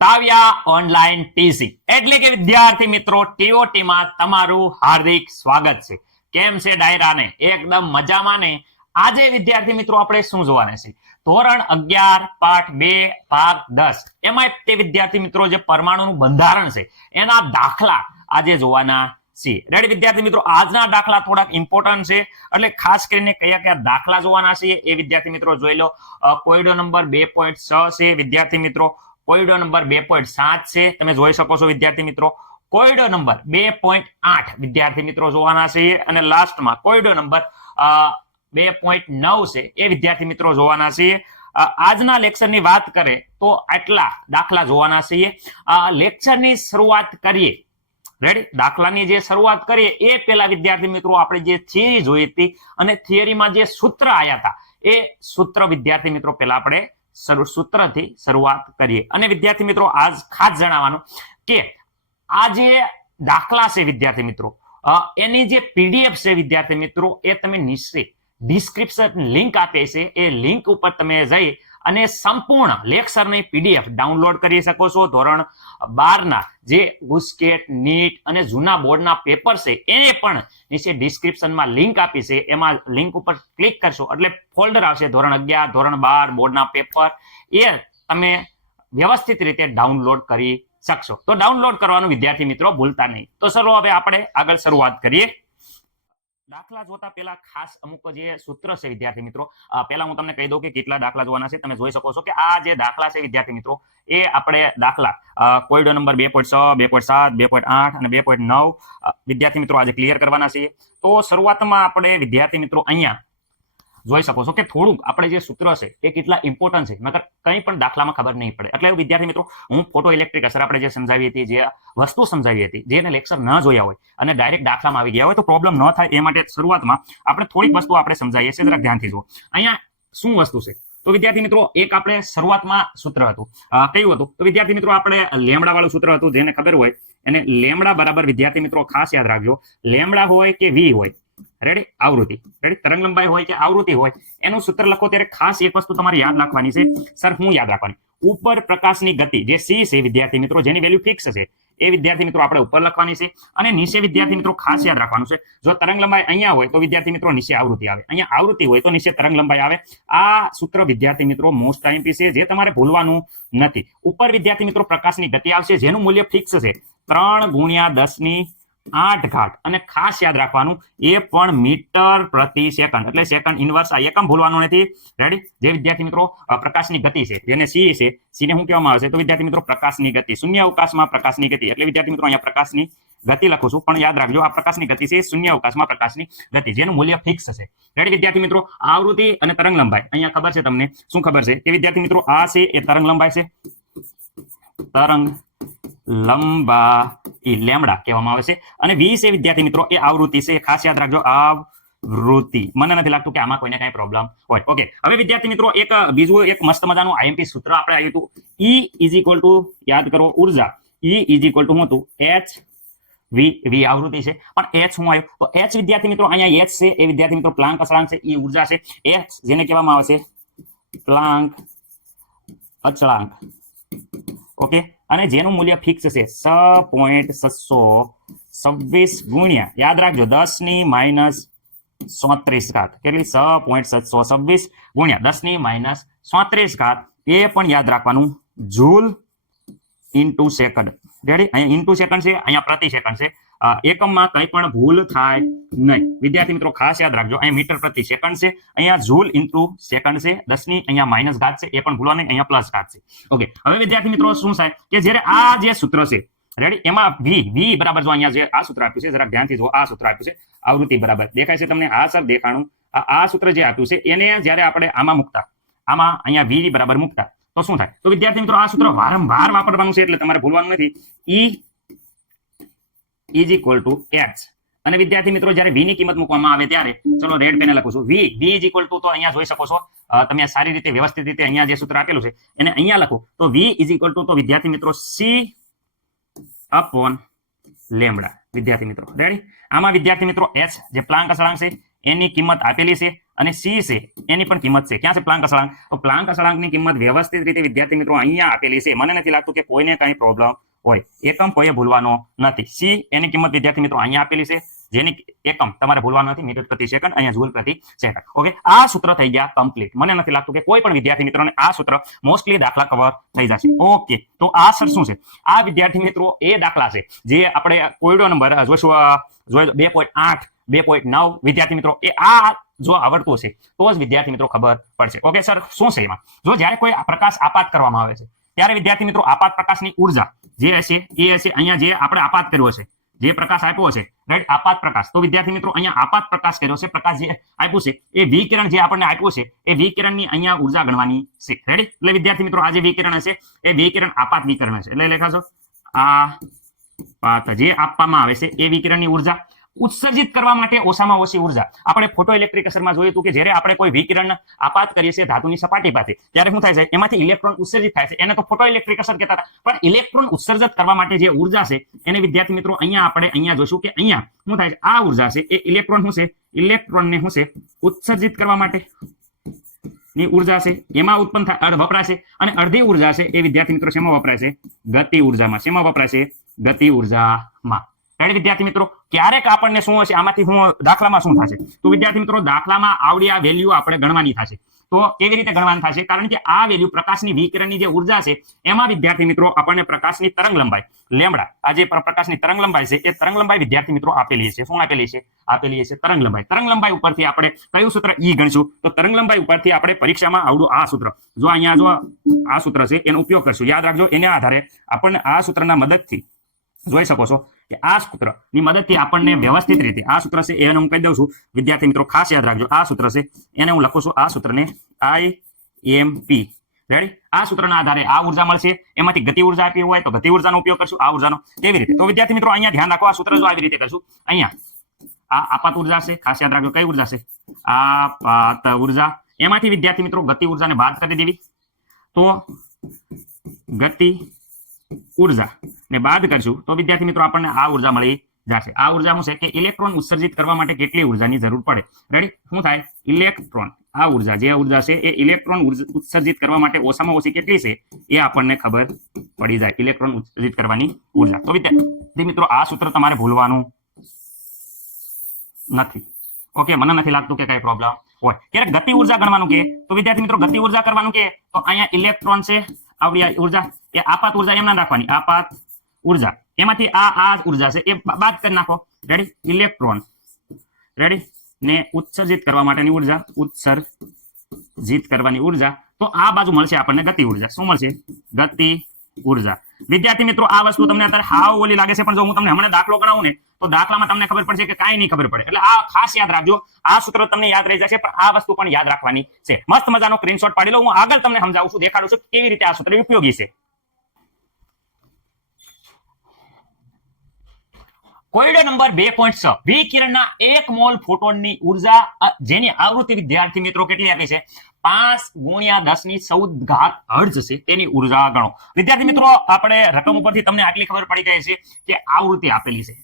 તાવ્યા online TC એટલે કે વિદ્યાર્થી મિત્રો ટીઓટી માં તમારું હાર્દિક સ્વાગત છે. કેમ છે ડાયરાને? એકદમ મજામાં ને? આજે વિદ્યાર્થી મિત્રો આપણે શું જોવાના છે? ધોરણ 11 પાઠ 2 ભાગ 10 એમાં તે વિદ્યાર્થી મિત્રો જે પરમાણુનું બંધારણ છે એના દાખલા આજે જોવાના છે. રેડી વિદ્યાર્થી મિત્રો? આજના દાખલા થોડાક ઇમ્પોર્ટન્ટ છે એટલે ખાસ કરીને કયા કયા દાખલા જોવાના છે એ વિદ્યાર્થી મિત્રો જોઈ લો. કોયડો નંબર 2.6 છે વિદ્યાર્થી મિત્રો. કોયડો નંબર 2.7 છે, તમે જોઈ શકો છો વિદ્યાર્થી મિત્રો. કોયડો નંબર 2.8 વિદ્યાર્થી મિત્રો જોવાના છે અને લાસ્ટમાં કોયડો નંબર 2.9 છે એ વિદ્યાર્થી મિત્રો જોવાના છે. આજના લેક્ચરની વાત કરે તો આટલા દાખલા જોવાના છે. લેક્ચરની શરૂઆત કરીએ, રેડી? દાખલાની જે શરૂઆત કરીએ એ પહેલા વિદ્યાર્થી મિત્રો આપણે જે થિયરી જોઈ હતી અને થિયરીમાં જે સૂત્ર આવ્યા હતા એ સૂત્ર વિદ્યાર્થી મિત્રો પહેલા આપણે સૂત્રથી શરૂઆત કરીએ. અને વિદ્યાર્થી મિત્રો આજ ખાસ જણાવવાનું કે આ જે દાખલા છે વિદ્યાર્થી મિત્રો એની જે પીડીએફ છે વિદ્યાર્થી મિત્રો એ તમે નીચે ડિસ્ક્રિપ્શન લિંક આપે છે એ લિંક ઉપર તમે જઈ અને સંપૂર્ણ લેક્ચરની પીડીએફ ડાઉનલોડ કરી શકો છો. ધોરણ 12 જે ગુસ્કેટ, નીટ અને જૂના બોર્ડના પેપર છે એને પણ નીચે ડિસ્ક્રિપ્શનમાં લિંક આપી છે. એમાં લિંક ઉપર ક્લિક કરશો એટલે ફોલ્ડર આવશે ધોરણ 11, ધોરણ 12 બોર્ડના પેપર. એ તમે વ્યવસ્થિત રીતે ડાઉનલોડ કરી શકશો. તો ડાઉનલોડ કરવાનું વિદ્યાર્થી મિત્રો ભૂલતા નહીં. તો ચલો હવે આપણે આગળ શરૂઆત કરીએ. દાખલા જોતા પહેલા ખાસ અમુક જે સૂત્ર છે વિદ્યાર્થી મિત્રો, પહેલા હું તમને કહી દઉં કે કેટલા દાખલા જોવાના છે. તમે જોઈ શકો છો કે આ જે દાખલા છે વિદ્યાર્થી મિત્રો એ આપણે દાખલા કોયડો નંબર 2.6, 2.7, 2.8 અને 2.9 વિદ્યાર્થી મિત્રો આજે ક્લિયર કરવાના છે. તો શરૂઆતમાં આપણે વિદ્યાર્થી મિત્રો અહીંયા જોઈ શકો છો કે થોડુંક આપણે જે સૂત્ર છે એ કેટલા ઇમ્પોર્ટન્ટ છે, નકર કંઈ પણ દાખલામાં ખબર નહીં પડે. એટલે વિદ્યાર્થી મિત્રો હું ફોટો ઇલેક્ટ્રિક અસર આપણે જે સમજાવી હતી, જે વસ્તુ સમજાવી હતી, જેને લેક્ચર ન જોયા હોય અને ડાયરેક્ટ દાખલામાં આવી ગયા હોય તો પ્રોબ્લેમ ન થાય એ માટે શરૂઆતમાં આપણે થોડીક વસ્તુ આપણે સમજાવીએ છીએ. જરા ધ્યાનથી જુઓ અહીંયા શું વસ્તુ છે. તો વિદ્યાર્થી મિત્રો એક આપણે શરૂઆતમાં સૂત્ર હતું, કયું હતું? તો વિદ્યાર્થી મિત્રો આપણે લેમડા વાળું સૂત્ર હતું, જેને ખબર હોય એને લેમડા બરાબર વિદ્યાર્થી મિત્રો ખાસ યાદ રાખજો, લેમડા હોય કે વી હોય, રેડી, આવૃત્તિ, રેડી, તરંગ લંબાઈ હોય કે આવૃત્તિ હોય, એનું સૂત્ર લખો ત્યારે ખાસ એક વસ્તુ તમારે યાદ રાખવાની છે. સર હું યાદ રાખવાની? ઉપર પ્રકાશની ગતિ જે સી છે વિદ્યાર્થી મિત્રો, જેની વેલ્યુ ફિક્સ છે એ વિદ્યાર્થી મિત્રો આપણે ઉપર લખવાની છે. અને નીચે વિદ્યાર્થી મિત્રો ખાસ યાદ રાખવાનું છે, જો તરંગ લંબાઈ અહીંયા હોય તો વિદ્યાર્થી મિત્રો નીચે આવૃત્તિ આવે, અહીંયા આવૃત્તિ હોય તો નીચે તરંગ લંબાઈ આવે. આ સૂત્ર વિદ્યાર્થી મિત્રો મોસ્ટ ટાઈમ પી છે, જે તમારે ભૂલવાનું નથી. ઉપર વિદ્યાર્થી મિત્રો પ્રકાશની ગતિ આવશે જેનું મૂલ્ય ફિક્સ છે 3×10⁸ અને ખાસ યાદ રાખવાનું એ પણ મીટર પ્રતિ સેકન્ડ, એટલે સેકન્ડ ઇનવર્સ. આ એકમ ભૂલવાનું નથી, રેડી? જે વિદ્યાર્થી મિત્રો પ્રકાશની ગતિ છે જેને સી છે, સીને શું કહેવામાં આવે છે? તો વિદ્યાર્થી મિત્રો પ્રકાશની ગતિ, શૂન્ય અવકાશમાં પ્રકાશની ગતિ. એટલે વિદ્યાર્થી મિત્રો અહીંયા પ્રકાશની ગતિ લખું છું, પણ યાદ રાખજો આ પ્રકાશની ગતિ છે શૂન્ય અવકાશમાં પ્રકાશની ગતિ, જેનું મૂલ્ય ફિક્સ છે. રેડી વિદ્યાર્થી મિત્રો? આવૃત્તિ અને તરંગ લંબાઈ અહીંયા ખબર છે તમને? શું ખબર છે કે વિદ્યાર્થી મિત્રો આ છે એ તરંગ લંબાઈ છે, તરંગ લંબાઈ લેમડા કહેવામાં આવે છે. અને વી છે વિદ્યાર્થી મિત્રો એ આવૃત્તિ છે, ખાસ યાદ રાખજો આવૃત્તિ. મને નથી લાગતું કે આમાં કોઈને કઈ પ્રોબ્લેમ હોય. ઓકે, હવે વિદ્યાર્થી મિત્રો એક બીજું એક મસ્ત મજાનું આઈએમપી સૂત્ર આપણે આવ્યું હતું. ઈ ઇઝ ઇક્વલ ટુ, યાદ કરો, ઉર્જા. ઈ ઇઝ ઇક્વલ ટુ શું હતું? એચ વી. વી આવૃત્તિ છે પણ એચ શું આવ્યું? તો એચ વિદ્યાર્થી મિત્રો અહીંયા એચ છે એ વિદ્યાર્થી મિત્રો પ્લાન્ક અચળાંક છે, ઈ ઉર્જા છે. એચ જેને કહેવામાં આવે છે પ્લાન્ક અચળાંક, ઓકે, અને જેનું મૂલ્ય ફિક્સ છે 6.726 ગુણ્યા, યાદ રાખજો, 10⁻34. કેટલી? 6.726 ગુણ્યા 10⁻34. એ પણ યાદ રાખવાનું, જૂલ ઇન્ટુ સેકન્ડ. રેડી? અહીંયા ઇન્ટુ સેકન્ડ છે, અહીંયા પ્રતિ સેકન્ડ છે. એકમમાં કંઈ પણ ભૂલ થાય નહીં વિદ્યાર્થી મિત્રો, ખાસ યાદ રાખજો. અહીંયા મીટર પ્રતિ સેકન્ડ છે, અહીંયા જૂલ ઇન્ટુ સેકન્ડ છે, 10ની અહીંયા માઇનસ ઘાત છે, એ પણ ભૂલવા નહીં, અહીંયા પ્લસ ઘાત છે. ઓકે, હવે વિદ્યાર્થી મિત્રો શું થાય કે જ્યારે આ જે સૂત્ર છે, રેડી, એમાં વી બરાબર, જો અહીંયા જે આ સૂત્ર આપ્યું છે, જરા ધ્યાનથી જો, આ સૂત્ર આપ્યું છે આવૃત્તિ બરાબર, દેખાય છે તમને? આ સર દેખાણું, આ સૂત્ર જે આપ્યું છે એને જ્યારે આપણે આમાં મૂકતા, આમાં અહીંયા વી બરાબર મૂકતા તો શું થાય? તો વિદ્યાર્થી મિત્રો આ સૂત્ર વારંવાર વાપરવાનું છે, એટલે તમારે ભૂલવાનું નથી. ઈ ઇઝ ઇક્વલ ટુ એચ. અને વિદ્યાર્થી મિત્રો જ્યારે વી ની કિંમત મૂકવામાં આવે ત્યારે, ચલો રેડ પેને લખું છું, વી ઇઝ ઇક્વલ ટુ, તો અહીંયા જોઈ શકો છો તમે સારી રીતે વ્યવસ્થિત રીતે અહીંયા જે સૂત્ર આપેલું છે એને અહીંયા લખો તો વી ઇઝ ઇક્વલ ટુ, તો વિદ્યાર્થી મિત્રો સી અપોન લેમડા. વિદ્યાર્થી મિત્રો રેડી? આમાં વિદ્યાર્થી મિત્રો એચ જે પ્લાન્ક અચળાંક છે એની કિંમત આપેલી છે અને સી છે એની પણ કિંમત છે. ક્યાં છે પ્લાન્ક અસળાંક? તો પ્લાન્ક અસળાંકની કિંમત વ્યવસ્થિત રીતે વિદ્યાર્થી મિત્રો અહીંયા આપેલી છે. મને નથી લાગતું કે કોઈને કઈ પ્રોબ્લેમ હોય. એકમ કોઈએ ભૂલવાનો નથી. સી એની કિંમત વિદ્યાર્થી મિત્રો અહીંયા આપેલી છે, જેની એકમ તમારે ભૂલવાનું નથી, મીટર પ્રતિ સેકન્ડ, અહીંયા જૂલ પ્રતિ સેકન્ડ. ઓકે, આ સૂત્ર થઈ ગયા કમ્પ્લીટ. મને નથી લાગતું કે કોઈ પણ વિદ્યાર્થી મિત્રોને આ સૂત્ર મોસ્ટલી દાખલા કવર થઈ જશે. ઓકે, તો આ સર શું છે? આ વિદ્યાર્થી મિત્રો એ દાખલા છે જે આપણે કોયડો નંબર જોઈશું 2.8 2.9 વિદ્યાર્થી મિત્રો એ આ જો આવડતું હશે તો જ વિદ્યાર્થી મિત્રો ખબર પડશે. ઓકે સર, શું છે એમાં? જો જ્યારે કોઈ પ્રકાશ આપાત કરવામાં આવે છે ત્યારે વિદ્યાર્થી મિત્રો આપાત પ્રકાશની ઉર્જા જે હશે એ હશે અહીંયા જે આપણે આપાત કર્યો છે, જે પ્રકાશ આપ્યો છે, રાઈટ, આપાત પ્રકાશ. તો વિદ્યાર્થી મિત્રો અહીંયા આપાત પ્રકાશ કર્યો છે, પ્રકાશ જે આપ્યું છે એ વિકિરણ જે આપણને આપ્યું છે એ વિકિરણની અહીંયા ઉર્જા ગણવાની છે. રેડી? એટલે વિદ્યાર્થી મિત્રો આ જે વિકિરણ હશે એ વિકિરણ આપાત વિકિરણ હશે. એટલે લખાશો આ જે આપવામાં આવે છે એ વિકિરણની ઉર્જા. ઉત્સર્જિત કરવા માટે ઓછામાં ઓછી ઉર્જા આપણે ફોટો ઇલેક્ટ્રિક અસરમાં જોયું હતું કે જ્યારે આપણે કોઈ વિકિરણ આપાત કરીએ છીએ ધાતુની સપાટી પાસે ત્યારે શું થાય છે? એમાંથી ઇલેક્ટ્રોન ઉત્સર્જિત થાય છે. એને તો ફોટો ઇલેક્ટ્રિક અસર કહેતા હતા. પણ ઇલેક્ટ્રોન ઉત્સર્જિત કરવા માટે જે ઉર્જા છે એને વિદ્યાર્થી મિત્રો અહીંયા આપણે અહીંયા જોશું કે અહીંયા શું થાય છે? આ ઉર્જા છે એ ઇલેક્ટ્રોન શું છે? ઇલેક્ટ્રોનને શું છે? ઉત્સર્જિત કરવા માટે ની ઉર્જા છે એમાં ઉત્પન્ન થાય વપરાય છે. અને અડધી ઉર્જા છે એ વિદ્યાર્થી મિત્રો શેમાં વપરાય છે? ગતિ ઉર્જામાં. શેમાં વપરાય છે? ગતિ ઉર્જામાં. વિદ્યાર્થી મિત્રો ક્યારેક આપણને શું હશે આમાંથી હું દાખલામાં શું થશે? તો વિદ્યાર્થી મિત્રો દાખલામાં આવડી આ વેલ્યુ આપણે ગણવાની થશે. તો કેવી રીતે ગણવાની થશે? કારણ કે આ વેલ્યુ પ્રકાશની વિકિરણની જે ઉર્જા છે એમાં વિદ્યાર્થી મિત્રો આપણને પ્રકાશની તરંગ લંબાઈ લેમ્બડા, આ જે પ્રકાશની તરંગ લંબાઈ છે એ તરંગ લંબાઈ વિદ્યાર્થી મિત્રો આપેલી છે. શું આપેલી છે? આપેલી છે તરંગ લંબાઈ. તરંગ લંબાઈ ઉપરથી આપણે કયું સૂત્ર ઈ ગણશું? તો તરંગ લંબાઈ ઉપરથી આપણે પરીક્ષામાં આવડું આ સૂત્ર, જો અહીંયા જો આ સૂત્ર છે એનો ઉપયોગ કરશું. યાદ રાખજો, એના આધારે આપણને આ સૂત્રના મદદથી જોઈ શકો છો કે આ સૂત્રની મદદથી આપણને વ્યવસ્થિત રીતે આ સૂત્ર છે એને હું કહી દઉં છું વિદ્યાર્થી મિત્રો, ખાસ યાદ રાખજો. આ સૂત્ર છે એને હું લખું છું, આ સૂત્રને IMP. રેડી? આ સૂત્રના આધારે આ ઉર્જા મળશે, એમાંથી ગતિ ઉર્જા આપી હોય તો ગતિ ઉર્જાનો ઉપયોગ કરશું, આ ઉર્જાનો કેવી રીતે. તો વિદ્યાર્થી મિત્રો અહીંયા ધ્યાન રાખો, આ સૂત્ર જો આવી રીતે કરશું. અહીંયા આ આપાત ઉર્જા છે, ખાસ યાદ રાખજો કઈ ઉર્જા છે? આપાત ઉર્જા. એમાંથી વિદ્યાર્થી મિત્રો ગતિ ઉર્જાને બાદ કરી દેવી. તો ગતિ ઉર્જા ને બાદ કરશું તો વિદ્યાર્થી મિત્રો આપણને આ ઉર્જા મળી જશે. આ ઉર્જા શું છે કે ઇલેક્ટ્રોન ઉત્સર્જિત કરવા માટે કેટલી ઉર્જાની જરૂર પડે. રેડી? શું થાય? ઇલેક્ટ્રોન, આ ઉર્જા જે ઉર્જા છે એ ઇલેક્ટ્રોન ઉત્સર્જિત કરવા માટે ઓછામાં ઓછી કેટલી છે એ આપણને ખબર પડી જાય. ઇલેક્ટ્રોન ઉત્સર્જિત કરવાની ઉર્જા. તો વિદ્યાર્થી મિત્રો આ સૂત્ર તમારે ભૂલવાનું નથી. ઓકે, મને નથી લાગતું કે કઈ પ્રોબ્લેમ હોય. ક્યારેક ગતિ ઉર્જા ગણવાનું કે તો વિદ્યાર્થી મિત્રો ગતિ ઉર્જા કરવાનું કે તો અહીંયા ઇલેક્ટ્રોન છે, આવડી ઉર્જા એ આપાત ઉર્જા એમ ના રાખવાની, આપાત ઉર્જા એમાંથી આ ઉર્જા છે એ બાદ કરી નાખો. રેડી? ઇલેક્ટ્રોન, રેડી, ને ઉત્સર્જિત કરવા માટેની ઉર્જા, ઉત્સર્જિત કરવાની ઉર્જા. તો આ બાજુ મળશે આપણને ગતિ ઉર્જા. શું મળશે? ગતિ ઉર્જા. વિદ્યાર્થી મિત્રો આ વસ્તુ તમને અત્યારે હાવ ઓલી લાગે છે, પણ જો હું તમને હમણાં દાખલો ગણાવું ને તો દાખલામાં તમને ખબર પડશે કે કાંઈ નહીં ખબર પડે. એટલે આ ખાસ યાદ રાખજો, આ સૂત્ર તમને યાદ રહી જશે, પણ આ વસ્તુ પણ યાદ રાખવાની છે. મસ્ત મજાનો સ્ક્રીનશોટ પાડી લો, હું આગળ તમને સમજાવું છું, દેખાડું છું કેવી રીતે આ સૂત્ર ઉપયોગી છે. કોયડો નંબર 2.6 વિકિરણના 1 મોલ ફોટોનની ઉર્જા જેની આવૃત્તિ વિદ્યાર્થી મિત્રો કેટલી આપી છે? 5 × 10⁻14 હર્ટ્ઝ છે, તેની ઉર્જા ગણો. વિદ્યાર્થી મિત્રો આપણે રકમ ઉપરથી તમને આટલી ખબર પડી ગઈ છે કે આવૃત્તિ આપેલી છે.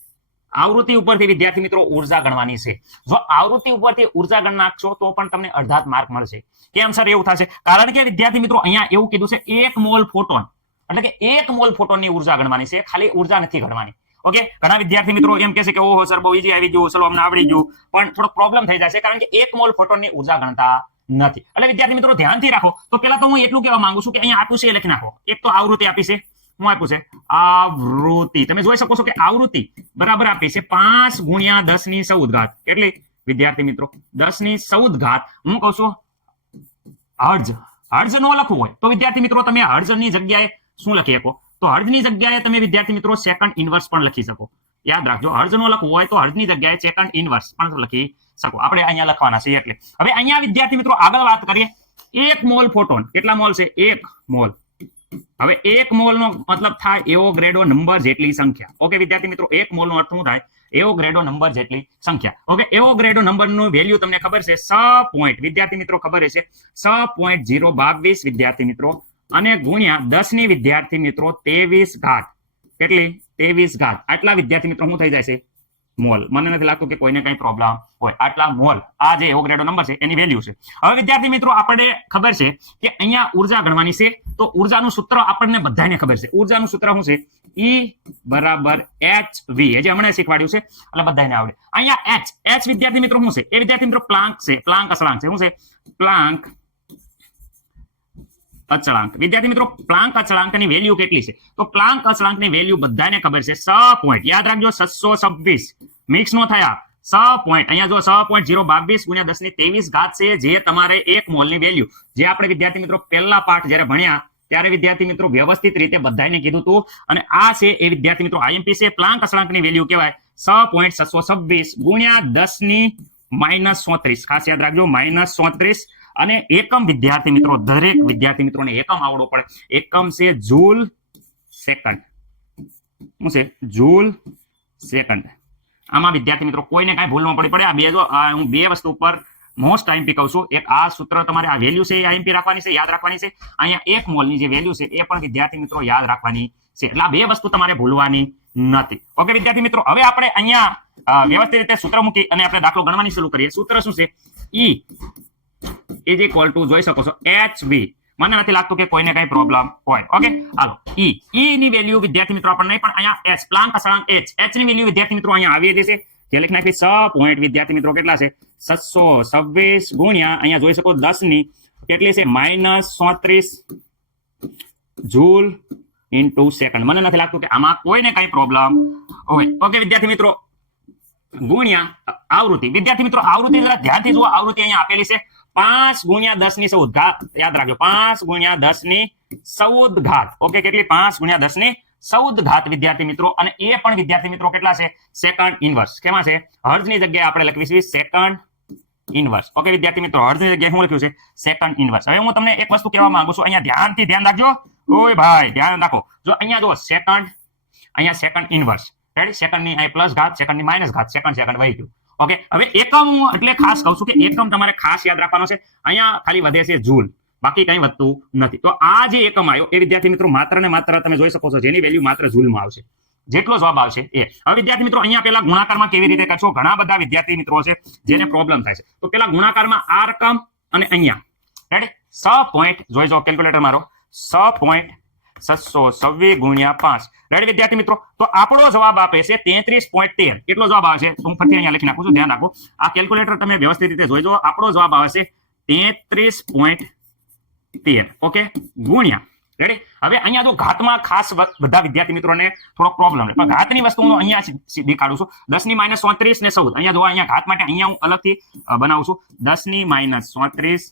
આવૃત્તિ ઉપરથી વિદ્યાર્થી મિત્રો ઉર્જા ગણવાની છે. જો આવૃત્તિ ઉપરથી ઉર્જા ગણ નાખશો તો પણ તમને અડધા માર્ક મળશે. કેમ સર એવું થશે? કારણ કે વિદ્યાર્થી મિત્રો અહીંયા એવું કીધું છે 1 મોલ ફોટોન, એટલે કે 1 મોલ ફોટોનની ઉર્જા ગણવાની છે, ખાલી ઉર્જા નથી ગણવાની. ઓકે, ઘણા વિદ્યાર્થી મિત્રો એમ કહે છે કે ઓહો સર બહુ ઈઝી આવી ગયું, ચલો અમને આવડી ગયું, પણ થોડો પ્રોબ્લેમ થઈ જશે કારણ કે 1 મોલ ફોટોનની ઉર્જા ગણતા નથી. એટલે વિદ્યાર્થી મિત્રો ધ્યાનથી રાખો. તો પેલા તો હું એટલું કહેવા માંગુ છું કે અહીંયા આપ્યું છે એ લખી નાખો. એક તો આવૃત્તિ આપી છે, શું આપ્યું છે? આવૃત્તિ. તમે જોઈ શકો છો કે આવૃત્તિ બરાબર આપી છે 5 × 10⁻14. કેટલી વિદ્યાર્થી મિત્રો? 10⁻14. હું કહું છું હર્ટ્ઝ. હર્ટ્ઝ નો લખવું હોય તો વિદ્યાર્થી મિત્રો તમે હર્ટ્ઝની જગ્યાએ શું લખી શકો? તો હર્ટ્ઝની જગ્યાએ તમે વિદ્યાર્થી મિત્રો સેકન્ડ ઇન્વર્સ પણ લખી શકો. યાદ રાખજો, હર્ટ્ઝ નો લખવું હોય તો હર્ટ્ઝની જગ્યાએ સેકન્ડ ઇન્વર્સ પણ લખી શકો. આપણે અહીંયા લખવાના છે એટલે. હવે અહીંયા વિદ્યાર્થી મિત્રો આગળ વાત કરીએ. 1 મોલ ફોટોન કેટલા મોલ છે? 1 મોલ. હવે 1 મોલ નો મતલબ થાય એવોગ્રેડો નંબર જેટલી સંખ્યા. ઓકે વિદ્યાર્થી મિત્રો, 1 મોલ નો અર્થ શું થાય? એવોગ્રેડો નંબર જેટલી સંખ્યા. ઓકે, એવોગ્રેડો નંબર નું વેલ્યુ તમને ખબર છે 6 વિદ્યાર્થી મિત્રો ખબર છે 6.022 વિદ્યાર્થી મિત્રો, અને ગુણ્યા 10 ની વિદ્યાર્થી મિત્રો 23 ઘાત. કેટલી? 23 ઘાત. આટલા વિદ્યાર્થી મિત્રો શું થઈ જાય છે? મોલ. મને નથી લાગતું કે કોઈને કઈ પ્રોબ્લેમ હોય. આટલા મોલ આ જે એવોગ્રેડો નંબર છે એની વેલ્યુ છે. હવે વિદ્યાર્થી મિત્રો આપણે ખબર છે કે અહીંયા ઉર્જા ગણવાની છે, તો ઉર્જાનું સૂત્ર આપણને બધાને ખબર છે. ઉર્જાનું સૂત્ર શું છે? E બરાબર hv. જે હમણાં શીખવાડ્યું છે એટલે બધાને આવડે. અહીંયા h વિદ્યાર્થી મિત્રો શું છે? એ વિદ્યાર્થી મિત્રો પ્લાન્ક છે. પ્લાન્ક અચળાંક છે. શું છે? પ્લાન્ક અચળાંક. વિદ્યાર્થી મિત્રો પ્લાન્ક અચળાંકની વેલ્યુ કેટલી છે? તો પ્લાન્ક અચળાંકની વેલ્યુ બધાને ખબર છે 6 પોઈન્ટ. યાદ રાખજો 626 મિક્સ નો થયા 6 પોઈન્ટ. અહીંયા જો 6.022 ગુણ્યા 10 ની 23 ઘાત છે, જે તમારે 1 મોલની વેલ્યુ, જે આપણે વિદ્યાર્થી મિત્રો પહેલા પાઠ જ્યારે ભણ્યા ત્યારે વિદ્યાર્થી મિત્રો વ્યવસ્થિત રીતે બધાને કીધું હતું. અને આ છે એ વિદ્યાર્થી મિત્રો આઈએમપી છે. પ્લાન્ક અચળાંકની વેલ્યુ કહેવાય 6.626 ગુણ્યા 10 ની -34. ખાસ યાદ રાખજો -34. અને એકમ વિદ્યાર્થી મિત્રો, દરેક વિદ્યાર્થી મિત્રોને એકમ આવડવો પડે. એકમ છે જૂલ સેકન્ડ. શું છે? Joule second. આમાં વિદ્યાર્થી મિત્રો કોઈને કાંઈ ભૂલ ન પડી પડે. આ બે જો હું બે વસ્તુ ઉપર મોસ્ટ આઈએમપી કહું છું. એક આ સૂત્ર તમારે આ વેલ્યુ છે એ આઈએમપી રાખવાની છે, યાદ રાખવાની છે. અહીંયા 1 મોલની જે વેલ્યુ છે એ પણ વિદ્યાર્થી મિત્રો યાદ રાખવાની છે. એટલે આ બે વસ્તુ તમારે ભૂલવાની નથી. ઓકે વિદ્યાર્થી મિત્રો, હવે આપણે અહીંયા વ્યવસ્થિત રીતે સૂત્ર મૂકી અને આપણે દાખલો ગણવાની શરૂ કરીએ. સૂત્ર શું છે? E ઇઝ ઇક્વલ ટુ, જોઈ શકો છો, hv. મને નથી લાગતું કે કોઈને કઈ પ્રોબ્લેમ હોય. ઓકે હાલો, E ની વેલ્યુ વિદ્યાર્થી મિત્રો આપણને પણ અહીંયા h પ્લાન્ક અચળાંક h ની વેલ્યુ વિદ્યાર્થી મિત્રો અહીંયા આવી જશે. જે લખી નાખી 6 પોઈન્ટ વિદ્યાર્થી મિત્રો કેટલા છે? 626 ગુણ્યા અહીંયા જોઈ શકો 10 ની કેટલી છે? -34 જૂલ ઇન્ટુ સેકન્ડ. મને નથી લાગતું કે આમાં કોઈને કઈ પ્રોબ્લેમ હોય. ઓકે વિદ્યાર્થી મિત્રો, ગુણ્યા આવૃત્તિ. વિદ્યાર્થી મિત્રો આવૃત્તિ જરા ધ્યાનથી જુઓ. આવૃત્તિ અહીંયા આપેલી છે 5 ગુણ્યા 10 ની 14 ઘાત. યાદ રાખજો 5 ગુણ્યા 10 ની 14 ઘાત. ઓકે કેટલી? 5 ગુણ્યા 10 ની 14 ઘાત વિદ્યાર્થી મિત્રો. અને એ પણ વિદ્યાર્થી મિત્રો કેટલા છે? Second inverse. કેમાં છે? હર્ટ્ઝની જગ્યાએ આપણે લખીશું સેકન્ડ ઇનવર્સ. ઓકે વિદ્યાર્થી મિત્રો, હર્ટ્ઝની જગ્યાએ શું લખ્યું છે? Second inverse. હવે હું તમને એક વસ્તુ કહેવા માંગુ છું. અહીંયા ધ્યાનથી ધ્યાન રાખજો. ઓય ભાઈ ધ્યાન રાખો. જો અહીંયા જો સેકન્ડ, અહીંયા સેકન્ડ ઇનવર્સ. રેડી? સેકન્ડની અહીં પ્લસ ઘાત, સેકન્ડની માઇનસ ઘાત, સેકન્ડ વહી ગયું. ઓકે હવે એકમ એટલે ખાસ કહું છું કે એકમ તમારે ખાસ યાદ રાખવાનો છે. અહીંયા ખાલી વધે છે જૂલ, બાકી કંઈ વધતું નથી. તો આ જે એકમ આવ્યો એ વિદ્યાર્થી મિત્રો માત્ર ને માત્ર તમે જોઈ શકો છો જેની વેલ્યુ માત્ર જૂલમાં આવશે. જેટલો જવાબ આવશે એ. હવે વિદ્યાર્થી મિત્રો અહીંયા પેલા ગુણાકારમાં કેવી રીતે કરશો? ઘણા બધા વિદ્યાર્થી મિત્રો છે જેને પ્રોબ્લેમ થાય છે. તો પેલા ગુણાકારમાં આ રકમ અને અહીંયા રેડી 6 પોઈન્ટ જોઈ જાઓ, કેલ્ક્યુલેટર મારો 6.626 ગુણ્યા 5. રેડી વિદ્યાર્થી મિત્રો? તો આપણો જવાબ આપે છે 33.13. કેટલો જવાબ આવે છે? હું ફરીથી અહીંયા લખી નાખું છું, ધ્યાન રાખો. આ કેલ્ક્યુલેટર તમે વ્યવસ્થિત રીતે જોઈ જાઓ. આપણો જવાબ આવે છે 33.13. ઓકે ગુણ્યા રેડી. હવે અહીંયા જો ઘાતમાં ખાસ બધા વિદ્યાર્થી મિત્રોને થોડો પ્રોબ્લેમ છે, પણ ઘાતની વસ્તુ હું અહીંયા દેખાડું છું. 10 ની -34 ને 14. અહીંયા જો અહીંયા ઘાત માટે અહીંયા હું અલગથી બનાવું છું. 10 ની -34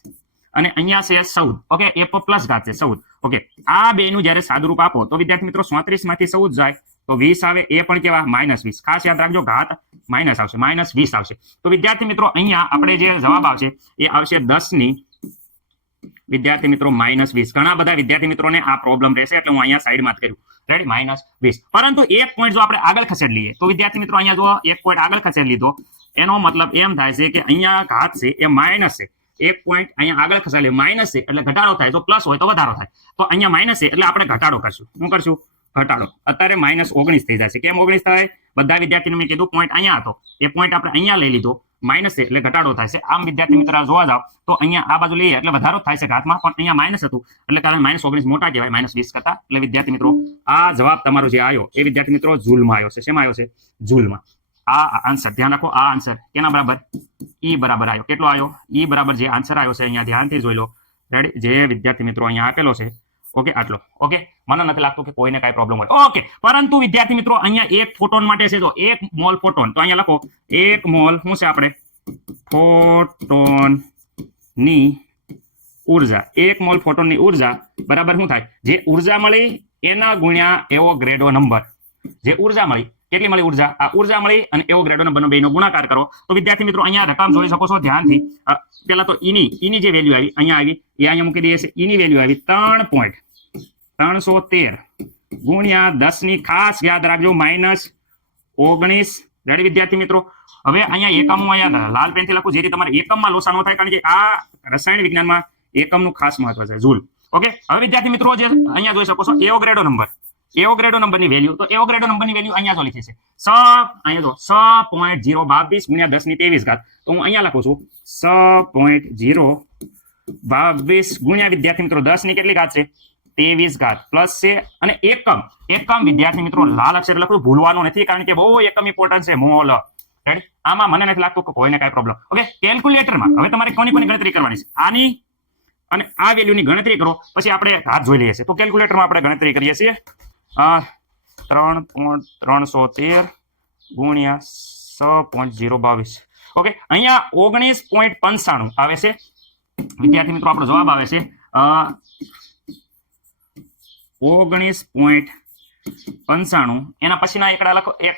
અને અહીંયા છે 14. ઓકે એ પ્લસ ઘાત છે 14. ઓકે આ બેનું જ્યારે સાદુરૂપ આપો તો વિદ્યાર્થી મિત્રો 34 માંથી 14 જાય તો 20 આવે. એ પણ કેવા? -20. ખાસ યાદ રાખજો ઘાત માઇનસ આવશે, -20 આવશે. તો વિદ્યાર્થી મિત્રો અહીંયા આપણે જે જવાબ આવશે એ આવશે 10 ની વિદ્યાર્થી મિત્રો -20. ઘણા બધા વિદ્યાર્થી મિત્રોને આ પ્રોબ્લેમ રહેશે એટલે હું અહીંયા સાઈડમાં જ કર્યું. રેડી? -20. પરંતુ એક પોઈન્ટ જો આપણે આગળ ખસેડી લઈએ તો વિદ્યાર્થી મિત્રો અહીંયા જો એક પોઈન્ટ આગળ ખસેડી લીધો એનો મતલબ એમ થાય છે કે અહીંયા ઘાત છે એ માઇનસ છે. એક પોઈન્ટ અહીંયા આગળ ખસેડી માઇનસ છે એટલે ઘટાડો થાય. જો પ્લસ હોય તો વધારો થાય. તો અહીંયા માઇનસ છે એટલે આપણે ઘટાડો કરશું. શું કરશું? ઘટાડો. અત્યારે -19 થઈ જશે. કેમ 19 થાય? બધા વિદ્યાર્થીને મેં કીધું પોઈન્ટ અહીંયા હતો, એ પોઈન્ટ આપણે અહીંયા લઈ લીધો. માઇનસ છે એટલે ઘટાડો થાય છે. આમ વિદ્યાર્થી મિત્ર જોવા જાવ તો અહીંયા આ બાજુ લઈએ એટલે વધારો થાય છે ઘાતમાં, પણ અહીંયા માઇનસ હતું એટલે કારણ -19 મોટા કહેવાય -20 કરતા. એટલે વિદ્યાર્થી મિત્રો આ જવાબ તમારો જે આવ્યો એ વિદ્યાર્થી મિત્રો જૂલમાં આવ્યો છે. શેમાં આવ્યો છે? જૂલમાં. આ આન્સર ધ્યાન રાખો. આ આન્સર કેના બરાબર? E બરાબર આવ્યો. કેટલો આવ્યો? E બરાબર જે આન્સર આવ્યો છે અહીંયા ધ્યાનથી જોઈ લો. રેડી? જે વિદ્યાર્થી મિત્રો અહીંયા આપેલો છે ઓકે આટલો. ઓકે મને નથી લાગતું કે કોઈને કઈ પ્રોબ્લેમ હોય. ઓકે પરંતુ વિદ્યાર્થી મિત્રો અહીંયા 1 ફોટોન માટે છે. જો 1 મોલ ફોટોન, તો અહીંયા લખો 1 મોલ શું છે? આપણે ફોટોન ની ઉર્જા. 1 મોલ ફોટોન ની ઉર્જા બરાબર શું થાય? જે ઉર્જા મળી એના ગુણ્યા એવોગ્રેડો નંબર. જે ઉર્જા મળી કેટલી મળી ઉર્જા? આ ઉર્જા મળી અને એવોગ્રેડો નંબરનો બેનો ગુણાકાર કરો તો વિદ્યાર્થી મિત્રો અહીંયા રકમ જોઈ શકો છો ધ્યાનથી. પેલા તો ઈની જે વેલ્યુ આવી અહીંયા આવી એ અહીંયા મૂકી દઈએ છે. ઈની વેલ્યુ આવી 3.313 ગુણ્યા 10 ની ખાસ યાદ રાખજો -19. રેડી વિદ્યાર્થી મિત્રો? હવે અહીંયા એકમ હું અહીંયા લાલ પેનથી લખું જેથી તમારે એકમમાં લોસા ન થાય, કારણ કે આ રસાયણ વિજ્ઞાનમાં એકમનું ખાસ મહત્વ છે, જૂલ. ઓકે હવે વિદ્યાર્થી મિત્રો જે અહીંયા જોઈ શકો છો એવોગ્રેડો નંબર એવોગ્રેડો નંબરની વેલ્યુ, તો એવોગ્રેડો નંબરની વેલ્યુ અહીંયા તો લખી છે અહીંયા તો 6.022 ગુણ્યા 10 ની 23 ઘાત. તો હું અહીંયા લખું છું 6.022 ગુણ્યા વિદ્યાર્થી મિત્રો 10 ની કેટલી ઘાત છે 23 ઘાત પ્લસ છે અને એકમ વિદ્યાર્થી મિત્રો લાલ અક્ષર લખવું ભૂલવાનું નથી, કારણ કે બહુ એકમ ઇમ્પોર્ટન્ટ છે. Mall ready. આમાં મને નથી લાગતું કે કોઈને કાંઈ પ્રોબ્લેમ. ઓકે, કેલ્ક્યુલેટરમાં હવે તમારે કોની ગણતરી કરવાની છે, આની અને આ વેલ્યુની ગણતરી કરો, પછી આપણે ઘાત જોઈ લઈએ છીએ. તો કેલ્ક્યુલેટરમાં આપણે ગણતરી કરીએ છીએ 3.313 ગુણ્યા 6.022. ઓકે, અહીંયા 19.95 આવે છે વિદ્યાર્થી મિત્રો. આપણો જવાબ આવે છે 19.95. એના પછીના એક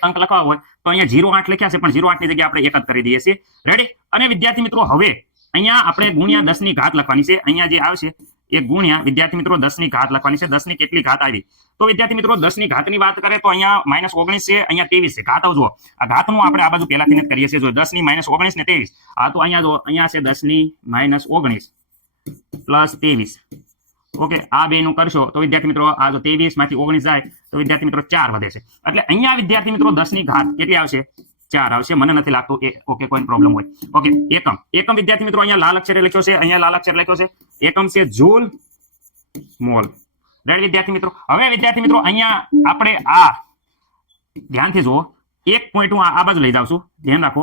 અંક લખવા હોય તો અહીંયા 08 લખ્યા છે, પણ 08 ની જગ્યાએ આપણે 1 જ કરી દઈએ છીએ. રેડી. અને વિદ્યાર્થી મિત્રો હવે અહીંયા આપણે ગુણ્યા 10 ની ઘાત લખવાની છે. અહીંયા જે આવશે એ ગુણ્યા વિદ્યાર્થી મિત્રો 10 ની ઘાત લખવાની છે. 10 ની કેટલી ઘાત આવી, તો વિદ્યાર્થી મિત્રો 10 ની ઘાતની વાત કરે તો અહીંયા -19 છે, અહીંયા 23 છે. ઘાત જુઓ, આ ઘાતનું આપણે આ બાજુ પહેલાથી જ કરીએ છીએ. જો 10 ની -19 ને 23, આ તો અહીંયા જો અહીંયા છે 10 ની -19 પ્લસ 23. ઓકે, આ બે નું કરશો તો વિદ્યાર્થી મિત્રો આ જો 23 માંથી 19 જાય તો વિદ્યાર્થી મિત્રો 4 વધે છે. એટલે અહીંયા વિદ્યાર્થી મિત્રો 10 ની ઘાત કેટલી આવશે 4 આવશે. મને નથી લાગતું ઓકે કોઈ પ્રોબ્લેમ હોય. ઓકે, એકમ વિદ્યાર્થી મિત્રો અહીંયા લાલ અક્ષરે લખ્યો છે, અહીંયા લાલ અક્ષર લખ્યો છે. એકમ છે જૂલ મોલ. રેડી વિદ્યાર્થી મિત્રો. હવે વિદ્યાર્થી મિત્રો અહીંયા આપણે આ ધ્યાનથી જુઓ, એક પોઈન્ટ હું આ બાજુ લઈ જાઉં છું, ધ્યાન રાખો.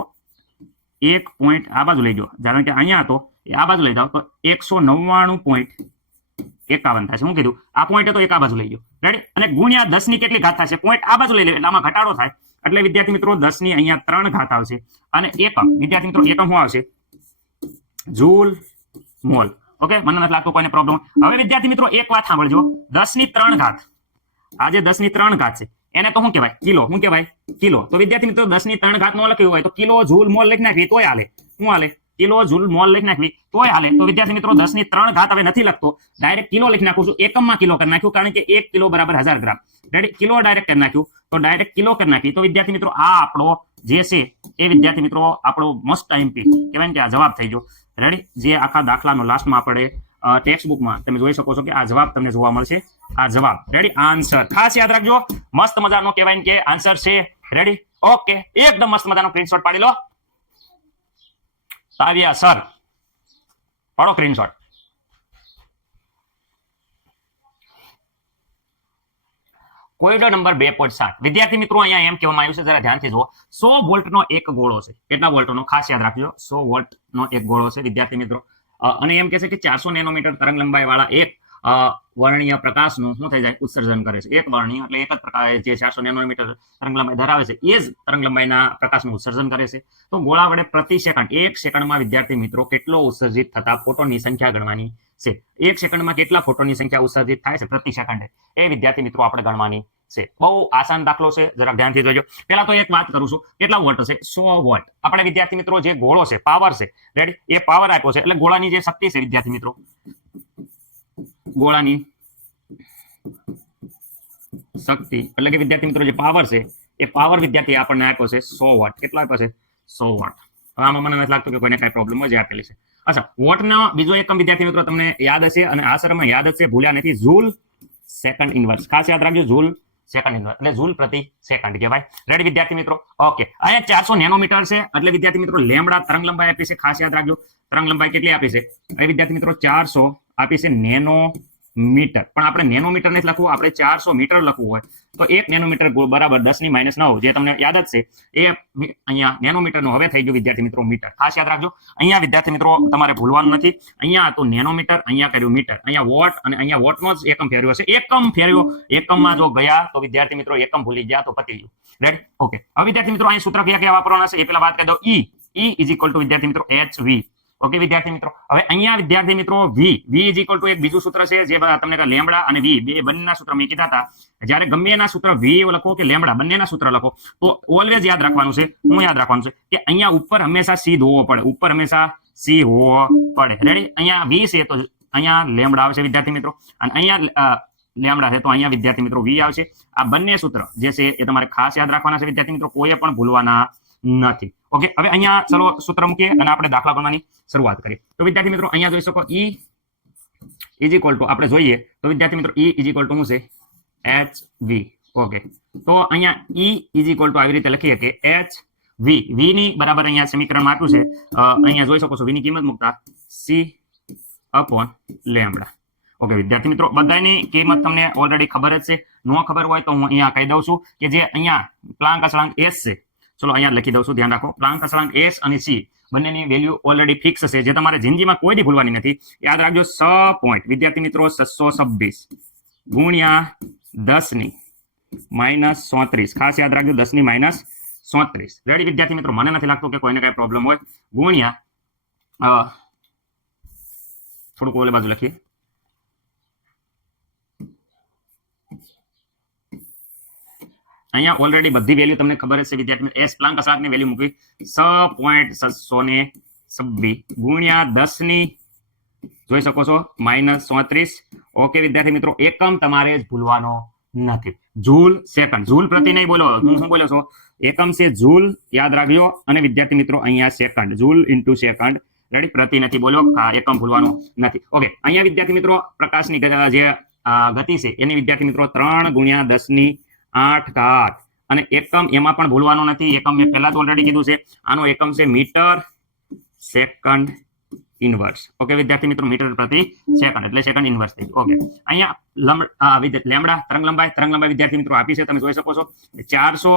એક પોઈન્ટ આ બાજુ લઈ જાઓ, કારણ કે અહીંયા હતો એ આ બાજુ લઈ જાઓ તો 199.51 થાય છે. હું કીધું આ પોઈન્ટ તો એક આ બાજુ લઈ ગયો. રેડી. અને ગુણ્યા 10 ની કેટલી ઘાત થશે, પોઈન્ટ આ બાજુ લઈ લે એટલે આમાં ઘટાડો થાય. એટલે વિદ્યાર્થી મિત્રો 10 ની અહીંયા 3 ઘાત આવશે. અને એકમ વિદ્યાર્થી મિત્રો એકમ શું આવશે જૂલ મોલ. ઓકે, મને નથી લાગતું કોઈને પ્રોબ્લેમ. હવે વિદ્યાર્થી મિત્રો એક વાત સાંભળજો, 10 ની 3 ઘાત, આ જે 10 ની 3 ઘાત છે એને તો શું કહેવાય કિલો. શું કહેવાય કિલો. તો વિદ્યાર્થી મિત્રો 10 ની 3 ઘાત નો લખ્યું હોય તો કિલો જૂલ મોલ લખી નાખવી તોય હાલે. શું હાલે? કિલો જૂલ મોલ લખી નાખવી તોય હાલે. તો વિદ્યાર્થી મિત્રો 10 ની 3 ઘાત હવે નથી લખતો, ડાયરેક્ટ કિલો લખી નાખું છું. એકમમાં કિલો કરી નાખ્યું, કારણ કે 1 કિલો બરાબર 1000 ગ્રામ. રેડી. કિલો ડાયરેક્ટ કરી નાખ્યું તો ડાયરેક્ટ કિલો કરી નાખી. તો વિદ્યાર્થી મિત્રો આ આપણો જે છે એ વિદ્યાર્થી મિત્રો આપણો મસ્ટ આઈએમપી કહેવાય કે આ જવાબ થઈ ગયો. રેડી. જે આખા દાખલાનો લાસ્ટમાં આપણે ટેક્સ્ટ બુકમાં તમે જોઈ શકો છો કે આ જવાબ તમને જોવા મળશે. આ જવાબ રેડી, આન્સર ખાસ યાદ રાખજો. મસ્ત મજાનો કહેવાય કે આન્સર છે. રેડી. ઓકે, એકદમ મસ્ત મજાનો સ્ક્રીનશોટ પાડી લો. તાવ્યા સર પાડો સ્ક્રીનશોટ. કોયડો નંબર 2.7 વિદ્યાર્થી મિત્રો અહીંયા એમ કહેવામાં આવ્યું છે, જરા ધ્યાનથી જુઓ. 100 વોલ્ટનો એક ગોળો છે. કેટલા વોલ્ટનો ખાસ યાદ રાખજો, 100 વોલ્ટનો એક ગોળો છે વિદ્યાર્થી મિત્રો. અને એમ કહે છે કે 400 નેનોમીટર તરંગ લંબાઈ વાળા એક વર્ણીય પ્રકાશનું શું થઈ જાય ઉત્સર્જન કરે છે. એક વર્ણીય એટલે એક જ પ્રકાશ જે 400 નેનોમીટર તરંગ લંબાઈ ધરાવે છે એ જ તરંગ લંબાઈના પ્રકાશનું ઉત્સર્જન કરે છે. તો ગોળા વડે પ્રતિ સેકન્ડ 1 સેકન્ડમાં વિદ્યાર્થી મિત્રો કેટલો ઉત્સર્જિત થતા ફોટોનની સંખ્યા ગણવાની છે. 1 સેકન્ડમાં કેટલા ફોટોનની સંખ્યા ઉત્સર્જિત થાય છે પ્રતિ સેકન્ડે, એ વિદ્યાર્થી મિત્રો આપણે ગણવાની છે. બહુ આસાન દાખલો છે, જરાક ધ્યાનથી જોજો. પહેલા તો એક વાત કરું છું, કેટલા વોલ્ટ છે 100 વોલ્ટ. આપણે વિદ્યાર્થી મિત્રો જે ગોળો છે પાવર છે, રેડી, એ પાવર આપ્યો છે એટલે ગોળાની જે શક્તિ છે વિદ્યાર્થી મિત્રો, ગોળાની શક્તિ એટલે કે વિદ્યાર્થી મિત્રો જે પાવર છે એ પાવર વિદ્યાર્થી આપણને આપ્યો છે 100 વોટ. કેટલા આપ્યો છે 100 વોટ. હવે આમાં મને નથી લાગતું કે કોઈને કઈ પ્રોબ્લેમ હોય જે આપેલી છે. અચ્છા, વોટનો બીજો એકમ વિદ્યાર્થી મિત્રો તમને યાદ હશે અને આ શરમાં યાદ હશે, ભૂલ્યા નથી, જૂલ સેકન્ડ ઇનવર્સ. ખાસ યાદ રાખજો, જૂલ સેકન્ડ ઇનવર્સ એટલે જૂલ પ્રતિ સેકન્ડ કહેવાય. રેડી વિદ્યાર્થી મિત્રો. ઓકે, અહીંયા 400 નેનોમીટર છે એટલે વિદ્યાર્થી મિત્રો લેમ્બડા તરંગ લંબાઈ આપી છે. ખાસ યાદ રાખજો, તરંગ લંબાઈ કેટલી આપી છે એ વિદ્યાર્થી મિત્રો 400 આપી છે નેનોમીટર. પણ આપણે નેનોમીટર નથી લખવું, આપણે 400 મીટર લખવું હોય તો 1 નેનોમીટર બરાબર 10⁻9 જે તમને યાદ જ છે એ અહીંયા નેનોમીટરનું હવે થઈ ગયું વિદ્યાર્થી મિત્રો મીટર. ખાસ યાદ રાખજો, અહીંયા વિદ્યાર્થી મિત્રો તમારે ભૂલવાનું નથી. અહીંયા તો નેનોમીટર, અહીંયા કર્યું મીટર, અહીંયા વોટ અને અહીંયા વોટનો જ એકમ ફેરવ્યો છે. એકમ ફેરવ્યો, એકમમાં જો ગયા તો વિદ્યાર્થી મિત્રો એકમ ભૂલી ગયા તો પતી ગયું. રેડી. ઓકે, હવે વિદ્યાર્થી મિત્રો અહીં સૂત્ર કયા વાપરવાના છે એ પેલા વાત કરી દો. E ઇઝ ઇક્વલ ટુ વિદ્યાર્થી મિત્રો HV. ઓકે વિદ્યાર્થી મિત્રો, હવે અહીંયા વિદ્યાર્થી મિત્રો V ઇઝ ઇક્વલ ટુ એક બીજું સૂત્ર છે જે તમને લેમ્બડા અને V બે બંનેના સૂત્ર મેં કીધા હતા. જ્યારે ગમે એના સૂત્ર V લખો કે લેમ્બડા બંનેના સૂત્ર લખો તો ઓલવેઝ યાદ રાખવાનું છે, હું યાદ રાખવાનું છે કે અહીંયા ઉપર હંમેશા C હોવો પડે, ઉપર હંમેશા C હોવો પડે. રેડી. અહીંયા V છે તો અહીંયા લેમ્બડા આવશે વિદ્યાર્થી મિત્રો, અને અહીંયા લેમ્બડા છે તો અહીંયા વિદ્યાર્થી મિત્રો V આવશે. આ બંને સૂત્ર જે છે એ તમારે ખાસ યાદ રાખવાના છે વિદ્યાર્થી મિત્રો, કોઈએ પણ ભૂલવાના નથી. ઓકે, હવે અહીંયા ચલો સૂત્ર મૂકીએ અને આપણે દાખલા ગણવાની શરૂઆત કરીએ. તો વિદ્યાર્થી મિત્રો અહીંયા જોઈ શકો E ઇઝ ઇક્વલ ટુ આપણે જોઈએ તો વિદ્યાર્થી મિત્રો E ઇઝ ઇક્વલ ટુ શું છે એચ વી. ઓકે, તો અહીંયા ઈ ઇઝ ઇક્વલ ટુ આવી રીતે લખીએ કે એચ વી. વી ની બરાબર અહીંયા સમીકરણમાં આપ્યું છે. અહીંયા જોઈ શકો છો વી ની કિંમત મૂકતા સી અપોન લેમ્બડા. ઓકે વિદ્યાર્થી મિત્રો, બધાની કિંમત તમને ઓલરેડી ખબર જ છે. નો ખબર હોય તો હું અહીંયા કહી દઉં છું કે જે અહીંયા પ્લાન્ક અચળાંક એસ છે, ચલો અહીંયા લખી દઉં છું, ધ્યાન રાખો. પ્લાન્ક અચળાંક એસ અને સી બંનેની વેલ્યુ ઓલરેડી ફિક્સ છે, જે તમારે જિંદગીમાં કોઈ દી ભૂલવાની નથી. યાદ રાખજો 6 પોઈન્ટ વિદ્યાર્થી મિત્રો 626 ગુણ્યા 10 ની -34. ખાસ યાદ રાખજો 10 ની -34. રેડી વિદ્યાર્થી મિત્રો, મને નથી લાગતું કે કોઈને કઈ પ્રોબ્લેમ હોય. ગુણ્યા થોડુંક ઓલે બાજુ લખીએ, અહીંયા ઓલરેડી બધી વેલ્યુ તમને ખબર જ છે વિદ્યાર્થી મિત્રો. એસ પ્લાન્ક અચળાંકની વેલ્યુ મૂકી 6.626 ગુણ્યા 10 ની જોઈ શકો છો -34. ઓકે વિદ્યાર્થી મિત્રો, એકમ તમારે જ ભૂલવાનો નથી. જૂલ સેકન્ડ, જૂલ પ્રતિ નહીં બોલો, હું શું બોલ્યો છો, એકમ છે જૂલ, યાદ રાખજો. અને વિદ્યાર્થી મિત્રો અહીંયા second, joule into second. Ready, પ્રતિ નથી બોલ્યો, એકમ ભૂલવાનું નથી. ઓકે, અહીંયા વિદ્યાર્થી મિત્રો પ્રકાશની જે ગતિ છે એની વિદ્યાર્થી મિત્રો 3 ગુણ્યા 10 ની 8 ઘાત. અને એકમ એમાં પણ ભૂલવાનો નથી. એકમ મેં પહેલા જ ઓલરેડી કીધું છે, આનો એકમ છે મીટર સેકન્ડ ઇનવર્સ. ઓકે વિદ્યાર્થી મિત્રો, મીટર પ્રતિ સેકન્ડ એટલે સેકન્ડ ઇનવર્સ થઈ. ઓકે, અહીંયા લેમ્બડા તરંગ લંબાઈ વિદ્યાર્થી મિત્રો આપી છે, તમે જોઈ શકો છો 400.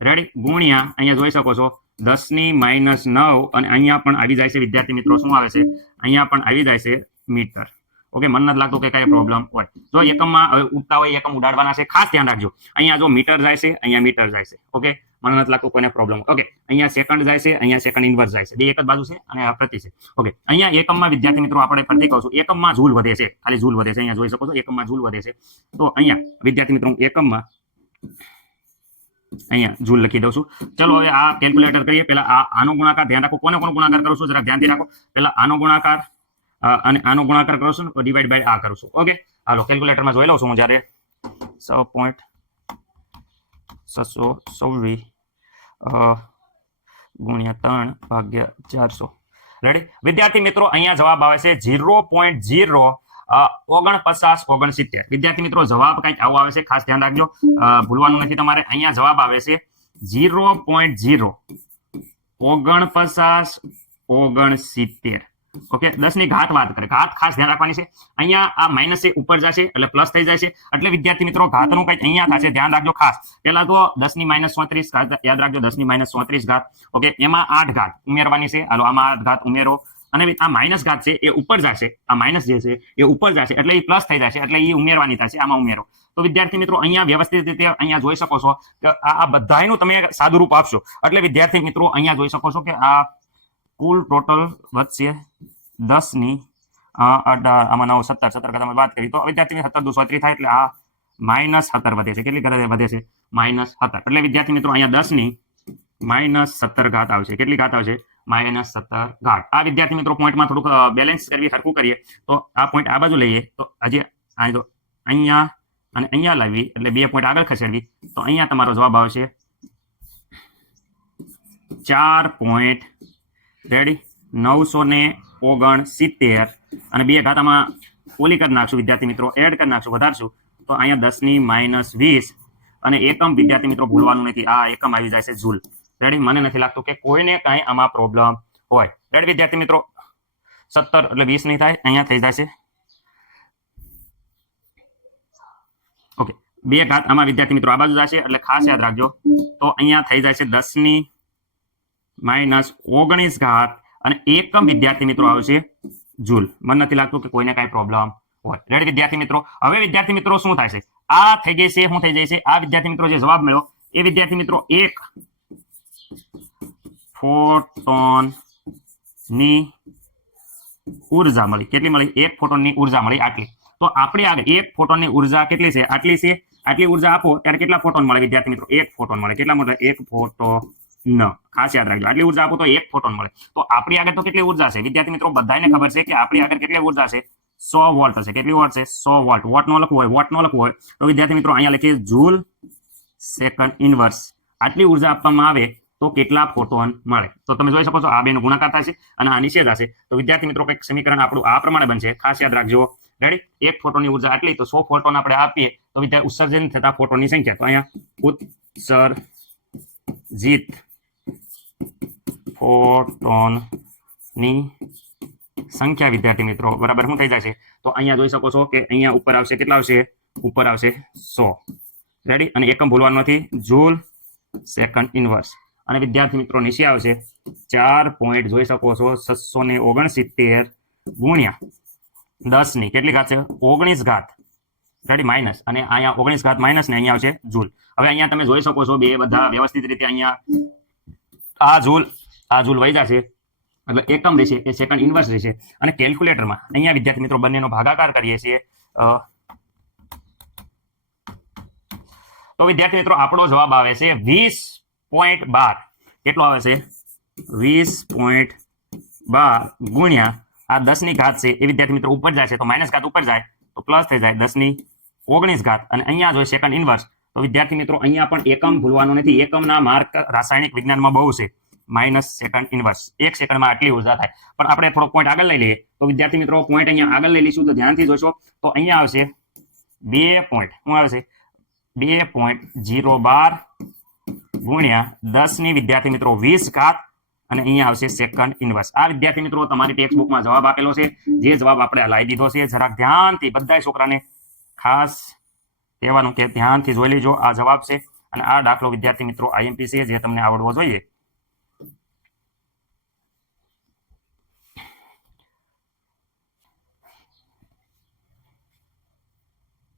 રેડી, ગુણ્યા અહીંયા જોઈ શકો છો 10 ની -9. અને અહીંયા પણ આવી જાય છે વિદ્યાર્થી મિત્રો, શું આવે છે, અહીંયા પણ આવી જાય છે મીટર. ઓકે, મને નથી લાગતું કે કઈ પ્રોબ્લેમ હોય. જો એકમમાં ઉડતા હોય એકમ ઉડાડવાના છે, ખાસ ધ્યાન રાખજો. અહીંયા જો મીટર જાય છે, અહીંયા મીટર જાય છે. ઓકે, મને નથી લાગતું કોઈને પ્રોબ્લેમ. ઓકે, અહીંયા સેકન્ડ જાય છે, અહીંયા સેકન્ડ ઇનવર્સ જાય છે, બે એક જ બાજુ છે અને આ પ્રતિ છે. ઓકે, અહીંયા એકમમાં વિદ્યાર્થી મિત્રો આપણે ફરીથી કહું છું, એકમમાં જૂલ વધે છે, ખાલી જૂલ વધે છે. અહીંયા જોઈ શકો છો એકમમાં જૂલ વધે છે. તો અહીંયા વિદ્યાર્થી મિત્રો એકમમાં અહીંયા જૂલ લખી દઉં છું. ચલો હવે આ કેલ્ક્યુલેટર કરીએ. પહેલા આનો ગુણાકાર ધ્યાન રાખો, કોનો ધ્યાન કરું છું જરા ધ્યાનથી રાખો. પહેલા આનો ગુણાકાર અને આનો ગુણાકાર કરું છું, ડિવાઈડ બાય આ કરું છું. ઓકે, હાલો કેલ્ક્યુલેટરમાં જોઈ લઉં છું હું જ્યારે 6.626 ગુણ્યા 3/400. રેડી વિદ્યાર્થી મિત્રો, અહીંયા જવાબ આવે છે 0.04969. વિદ્યાર્થી મિત્રો જવાબ કંઈક આવો આવે છે, ખાસ ધ્યાન રાખજો, ભૂલવાનું નથી તમારે. અહીંયા જવાબ આવે છે 0.04969. ઓકે, 10 ની ઘાત વાત કરે, ઘાત ખાસ ધ્યાન રાખવાની છે. અહીંયા આ માઇનસ છે ઉપર જશે એટલે પ્લસ થઈ જાય છે, એટલે વિદ્યાર્થી મિત્રો ઘાતનું કંઈક અહીંયા થશે, ધ્યાન રાખજો ખાસ. પહેલા તો 10 ની -34 ઘાત યાદ રાખજો, 10 ની -34 ઘાત. ઓકે, એમાં 8 ઘાત ઉમેરવાની છે. હાલો આમાં 8 ઘાત ઉમેરો, અને આ માઇનસ ઘાત છે એ ઉપર જશે, આ માઇનસ જે છે એ ઉપર જશે એટલે એ પ્લસ થઈ જશે, એટલે એ ઉમેરવાની થશે, આમાં ઉમેરો. તો વિદ્યાર્થી મિત્રો અહીંયા વ્યવસ્થિત રીતે અહીંયા જોઈ શકો છો કે આ બધાયનું તમે સાદું રૂપ આપશો એટલે વિદ્યાર્થી મિત્રો અહીંયા જોઈ શકો છો કે આ કુલ ટોટલ વધશે 10 ની 18, આમાં 9 17 કરતા વાત કરી તો વિદ્યાર્થી 17 દુ 34 થાય એટલે આ -17 વધે છે. કેટલી વધે છે? -17. એટલે વિદ્યાર્થી મિત્રો અહીંયા 10 ની -17 ઘાત આવશે. કેટલી ઘાત આવશે? -17 ઘાત. આ વિદ્યાર્થી મિત્રો પોઈન્ટમાં થોડુંક બેલેન્સ કરવી, હરખું કરીએ તો આ પોઈન્ટ આ બાજુ લઈએ તો હજી અહીંયા અને અહીંયા લાવી એટલે 2 પોઈન્ટ આગળ ખસેડવી તો અહીંયા તમારો જવાબ આવશે 4 પોઈન્ટ રેડી 969 અને 2 ઘાત આમાં ઓલી કરી નાખશું વિદ્યાર્થી મિત્રો, એડ કરી નાખશું, વધારશું તો અહીંયા 10 ની -20 અને એકમ વિદ્યાર્થી મિત્રો ભૂલવાનું નથી, આ એકમ આવી જાય છે જૂલ. રેડી, મને નથી લાગતું કે કોઈને કાંઈ આમાં પ્રોબ્લેમ હોય. રેડી વિદ્યાર્થી મિત્રો, 17 એટલે 20 નહીં થાય, અહીંયા થઈ જશે. ઓકે, 2 ઘાત આમાં વિદ્યાર્થી મિત્રો આ બાજુ જશે એટલે ખાસ યાદ રાખજો. તો અહીંયા થઈ જાય છે 10 ની -19 ઘાત અને એકમ વિદ્યાર્થી મિત્રો આવશે જૂલ. મને નથી લાગતું કે કોઈને કાંઈ પ્રોબ્લેમ હોય. રેડી વિદ્યાર્થી મિત્રો, હવે વિદ્યાર્થી મિત્રો શું થાય છે? આ થઈ ગઈ છે, શું થઈ જાય છે? આ વિદ્યાર્થી મિત્રો જે જવાબ મળ્યો એ વિદ્યાર્થી મિત્રો 1 ફોટોન ની ઉર્જા મળી. કેટલી મળી? 1 ફોટોન ની ઉર્જા મળી આટલી. તો આપણે આગળ 1 ફોટોન ની ઉર્જા કેટલી છે? આટલી છે. આટલી ઉર્જા આપો ત્યારે કેટલા ફોટોન મળે વિદ્યાર્થી મિત્રો? 1 ફોટોન મળે. કેટલા મળે? 1 ફોટોન. ખાસ યાદ રાખજો, આટલી ઉર્જા આપો તો 1 ફોટોન મળે. તો આપણી આગળ તો કેટલી ઉર્જા છે વિદ્યાર્થી મિત્રો? બધાને ખબર છે કે આપણી આગળ કેટલી ઉર્જા છે? 100 વોલ્ટ છે. કેટલી વોલ્ટ છે? 100 વોલ્ટ. વોટ નો લખવું હોય તો વિદ્યાર્થી મિત્રો અહીંયા લખીએ જૂલ સેકન્ડ ઇનવર્સ. આટલી ઉર્જા આપવામાં આવે તો કેટલા ફોટોન મળે. તો તમે જોઈ શકો છો આ બેનો ગુણાકાર થશે અને આ નિષેધ હશે. તો વિદ્યાર્થી મિત્રો કંઈક સમીકરણ આપણું આ પ્રમાણે બનશે. ખાસ યાદ રાખજો. રેડી? એક ફોટોનની ઉર્જા આટલી, તો 100 ફોટોન આપણે આપીએ તો વિદ્યાર્થી ઉત્સર્જન થતા ફોટોનની સંખ્યા, તો અહીંયા ઉત્સર્જિત ફોટોનની સંખ્યા વિદ્યાર્થી મિત્રો બરાબર શું થઈ જશે? તો અહીંયા જોઈ શકો છો કે અહીંયા ઉપર આવશે, કેટલા આવશે? ઉપર આવશે 100. રેડી? અને એકમ ભૂલવાનું નથી, જૂલ સેકન્ડ ઇનવર્સ. અને વિદ્યાર્થી મિત્રો નીચે આવશે 4 પોઈન્ટ, જોઈ શકો છો 669 ગુણ્યા 10 ની કેટલી ઘાત છે? 19 ઘાત. રેડી? માઇનસ, અને અહીંયા 19 ઘાત માઇનસ ને અહીંયા આવશે જૂલ. હવે અહીંયા તમે જોઈ શકો છો બે બધા વ્યવસ્થિત રીતે અહીંયા આ જૂલ વહી જશે, એટલે એકમ રહેશે એ સેકન્ડ ઇનવર્સ રહેશે. અને કેલ્ક્યુલેટરમાં અહીંયા વિદ્યાર્થી મિત્રો બંનેનો ભાગાકાર કરીએ છીએ તો વિદ્યાર્થી મિત્રો આપણો જવાબ આવે છે 20.12. કેટલો આવે છે? 20.12 ગુણ્યા આ 10 ની ઘાત છે એ વિદ્યાર્થી મિત્રો ઉપર જાય છે, તો માઇનસ ઘાત ઉપર જાય તો પ્લસ થઈ જાય 10 ની 19 ઘાત. અને અહીંયા જોઈએ સેકન્ડ ઇનવર્સ, તો વિદ્યાર્થી મિત્રો અહીંયા પણ એકમ ભૂલવાનો નથી. એકમના માર્ક રાસાયણિક વિજ્ઞાનમાં બહુ છે. માઇનસ સેકન્ડ ઇનવર્સ, 1 સેકન્ડમાં આટલી ઉર્જા થાય. પણ આપણે થોડો પોઈન્ટ આગળ લઈ લઈએ, તો વિદ્યાર્થી મિત્રો પોઈન્ટ અહીંયા આગળ લઈ લઈશું તો ધ્યાનથી જોશો તો અહીંયા આવશે 2 પોઈન્ટ. શું આવશે? 2.012 ગુણ્યા 10 ની વિદ્યાર્થી મિત્રો 20 ઘાત, અને અહીંયા આવશે સેકન્ડ ઇનવર્સ. આ વિદ્યાર્થી મિત્રો તમારી ટેક્સ્ટ બુકમાં જવાબ આપેલો છે. જે જવાબ આપણે લાવી દીધો છે, જરાક ધ્યાનથી બધા છોકરાને ખાસ કહેવાનું કે ધ્યાનથી જોઈ લેજો. આ જવાબ છે અને આ દાખલો વિદ્યાર્થી મિત્રો આઈએમપી છે, જે તમને આવડવો જોઈએ.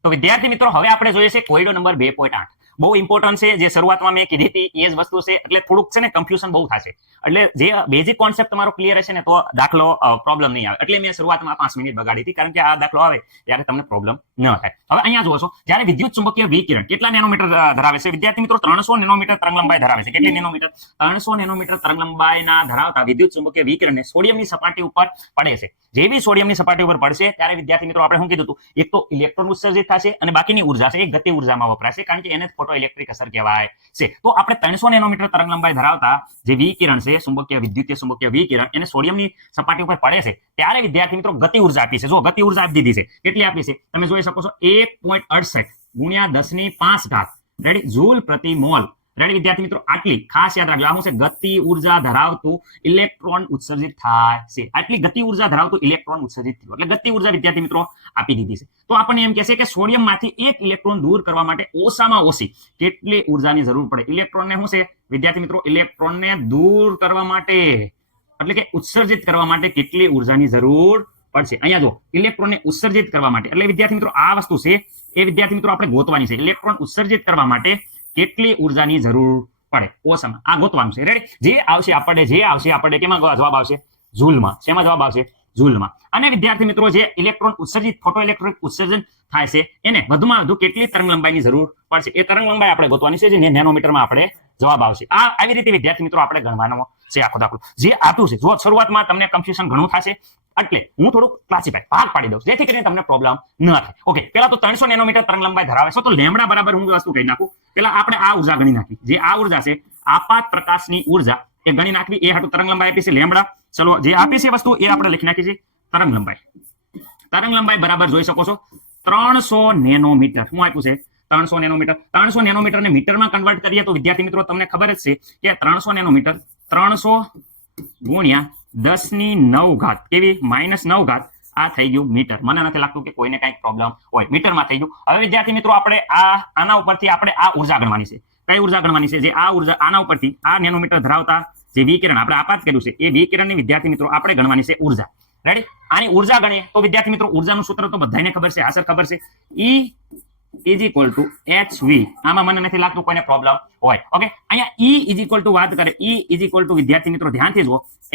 તો વિદ્યાર્થી મિત્રો હવે આપણે જોઈએ છે કોયડો નંબર 2.8. બહુ ઇમ્પોર્ટન્ટ છે, જે શરૂઆતમાં મેં કીધી હતી એ જ વસ્તુ છે, એટલે થોડુંક છે ને કન્ફ્યુઝન બહુ થશે. એટલે જે બેઝિક કોન્સેપ્ટ તમારો ક્લિયર હશે ને તો દાખલો પ્રોબ્લેમ નહીં આવે. એટલે મેં શરૂઆતમાં 5 મિનિટ બગાડી હતી, કારણ કે આ દાખલો આવે ત્યારે તમને પ્રોબ્લેમ ન થાય. હવે અહીંયા જુઓ છો, જ્યારે વિદ્યુત ચુંબકીય વિકિરણ કેટલા નેનોમીટર ધરાવે છે? વિદ્યાર્થી મિત્રો 300 નેનોમીટર તરંગલંબાઈ ધરાવે છે. કેટલી નેનોમીટર? 300 નેનોમીટર તરંગલંબાઈના ધરાવતા વિદ્યુત ચુંબકીય વિકિરણને સોડિયમની સપાટી ઉપર પડે છે. જેવી સોડિયમની સપાટી ઉપર પડશે ત્યારે વિદ્યાર્થી મિત્રો આપણે શું કીધું હતું? એક તો ઇલેક્ટ્રોન ઉત્સર્જિત થશે અને બાકીની ઉર્જા છે એ ગતિ ઉર્જામાં વપરાશે, કારણ કે એને ફોટો ઇલેક્ટ્રિક અસર કહેવાય છે. તો આપણે 300 નેનોમીટર તરંગલંબાઈ ધરાવતા જે વિકિરણ છે, ચુંબકીય વિદ્યુતીય ચુંબકીય વિકિરણ, એને સોડિયમની સપાટી ઉપર પડે છે ત્યારે વિદ્યાર્થી મિત્રો ગતિ ઉર્જા આપી છે. જો ગતિ ઉર્જા આપી દીધી છે, કેટલી આપી છે તમે જોઈ શકો છો? 1.68 ગુણ્યા 10 ની 5 ઘાત. રેડી? જૂલ પ્રતિ મોલ. રેડી વિદ્યાર્થી મિત્રો? આટલી ખાસ યાદ રાખજો. આ શું છે? ગતિ ઉર્જા ધરાવતું ઇલેક્ટ્રોન ઉત્સર્જિત થાય છે. આટલી ગતિ ઉર્જા ધરાવતું ઇલેક્ટ્રોન ઉત્સર્જિત થયું, એટલે ગતિ ઉર્જા વિદ્યાર્થી મિત્રો આપી દીધી છે. તો આપણને એમ કહેશે કે સોડિયમમાંથી એક ઇલેક્ટ્રોન દૂર કરવા માટે ઓછામાં ઓછી કેટલી ઉર્જાની જરૂર પડે? ઇલેક્ટ્રોનને શું છે વિદ્યાર્થી મિત્રો? ઇલેક્ટ્રોનને દૂર કરવા માટે, એટલે કે ઉત્સર્જિત કરવા માટે કેટલી ઉર્જાની જરૂર પડશે? અહીંયા જો, ઇલેક્ટ્રોનને ઉત્સર્જિત કરવા માટે, એટલે વિદ્યાર્થી મિત્રો આ વસ્તુ છે એ વિદ્યાર્થી મિત્રો આપણે ગોતવાની છે. ઇલેક્ટ્રોન ઉત્સર્જિત કરવા માટે કેટલી ઉર્જાની જરૂર પડે? ઓછામાં આ ગોતવાનું છે. રેડી? જે આવશે આપણે કેમાં જવાબ આવશે? જૂલમાં. શેમાં જવાબ આવશે? જૂલમાં. અને વિદ્યાર્થી મિત્રો જે ઇલેક્ટ્રોન ઉત્સર્જિત ફોટો ઇલેક્ટ્રિક ઉત્સર્જન થાય છે એને વધુમાં વધુ કેટલી તરંગલંબાઈની જરૂર પડશે? એ તરંગલંબાઈ આપણે ગોતવાની છે, જે નેનોમીટરમાં આપણે જવાબ આવશે. આવી રીતે વિદ્યાર્થી મિત્રો આપણે ગણવાનો છે આખો દાખલો. જે આટલું છે, જો શરૂઆતમાં તમને કન્ફ્યુઝન ઘણું થશે, એટલે હું થોડુંક ક્લાસિફાઈ ભાગ પાડી દઉં જેથી કરીને તમને પ્રોબ્લેમ ન થાય. ઓકે, પેલા તો 300 નેનોમીટર તરંગલંબાઈ ધરાવે છે, તો લેમ્બડા બરાબર હું વસ્તુ કહી નાખું. પેલા આપણે આ ઉર્જા ગણી નાખી. જે આ ઉર્જા છે, આપાત પ્રકાશની ઉર્જા એ ગણી નાખવી. એ હાટુ તરંગલંબાઈ આપી છે લેમ્બડા. ચલો, જે આપી છે વસ્તુ એ આપણે લખી નાખી છે તરંગલંબાઈ. તરંગલંબાઈ બરાબર જોઈ શકો છો 300 નેનોમીટર. શું આપ્યું છે? 300 નેનોમીટર. 300 નેનોમીટરને મીટરમાં કન્વર્ટ કરીએ તો વિદ્યાર્થી મિત્રો તમને ખબર જ છે કે 300 નેનોમીટર 300 ગુણ્યા 10 ની 9 ઘાત. કેવી? -9 ઘાત. આ થઈ ગયું મીટર. મને નથી લાગતું કે કોઈને કંઈક પ્રોબ્લેમ હોય. મીટરમાં થઈ ગયું. હવે વિદ્યાર્થી મિત્રો આપણે આના ઉપરથી આપણે આ ઉર્જા ગણવાની છે. કઈ ઉર્જા ગણવાની છે? જે આ ઉર્જા આના ઉપરથી આ નેનોમીટર ધરાવતા જે વિકિરણ આપણે આપાત કર્યું છે એ વિકિરણની વિદ્યાર્થી મિત્રો આપણે ગણવાની છે ઉર્જા. રેડી? આની ઉર્જા ગણીએ તો વિદ્યાર્થી મિત્રો ઉર્જાનું સૂત્ર તો બધાને ખબર છે, આસર ખબર છે. E is equal to hv. આમાં મને નથી લાગતું કોઈને પ્રોબ્લેમ હોય. ઓકે, અહીંયા E is equal to વાત કરે. E is equal to વિદ્યાર્થી મિત્રો ધ્યાનથી જુઓ h.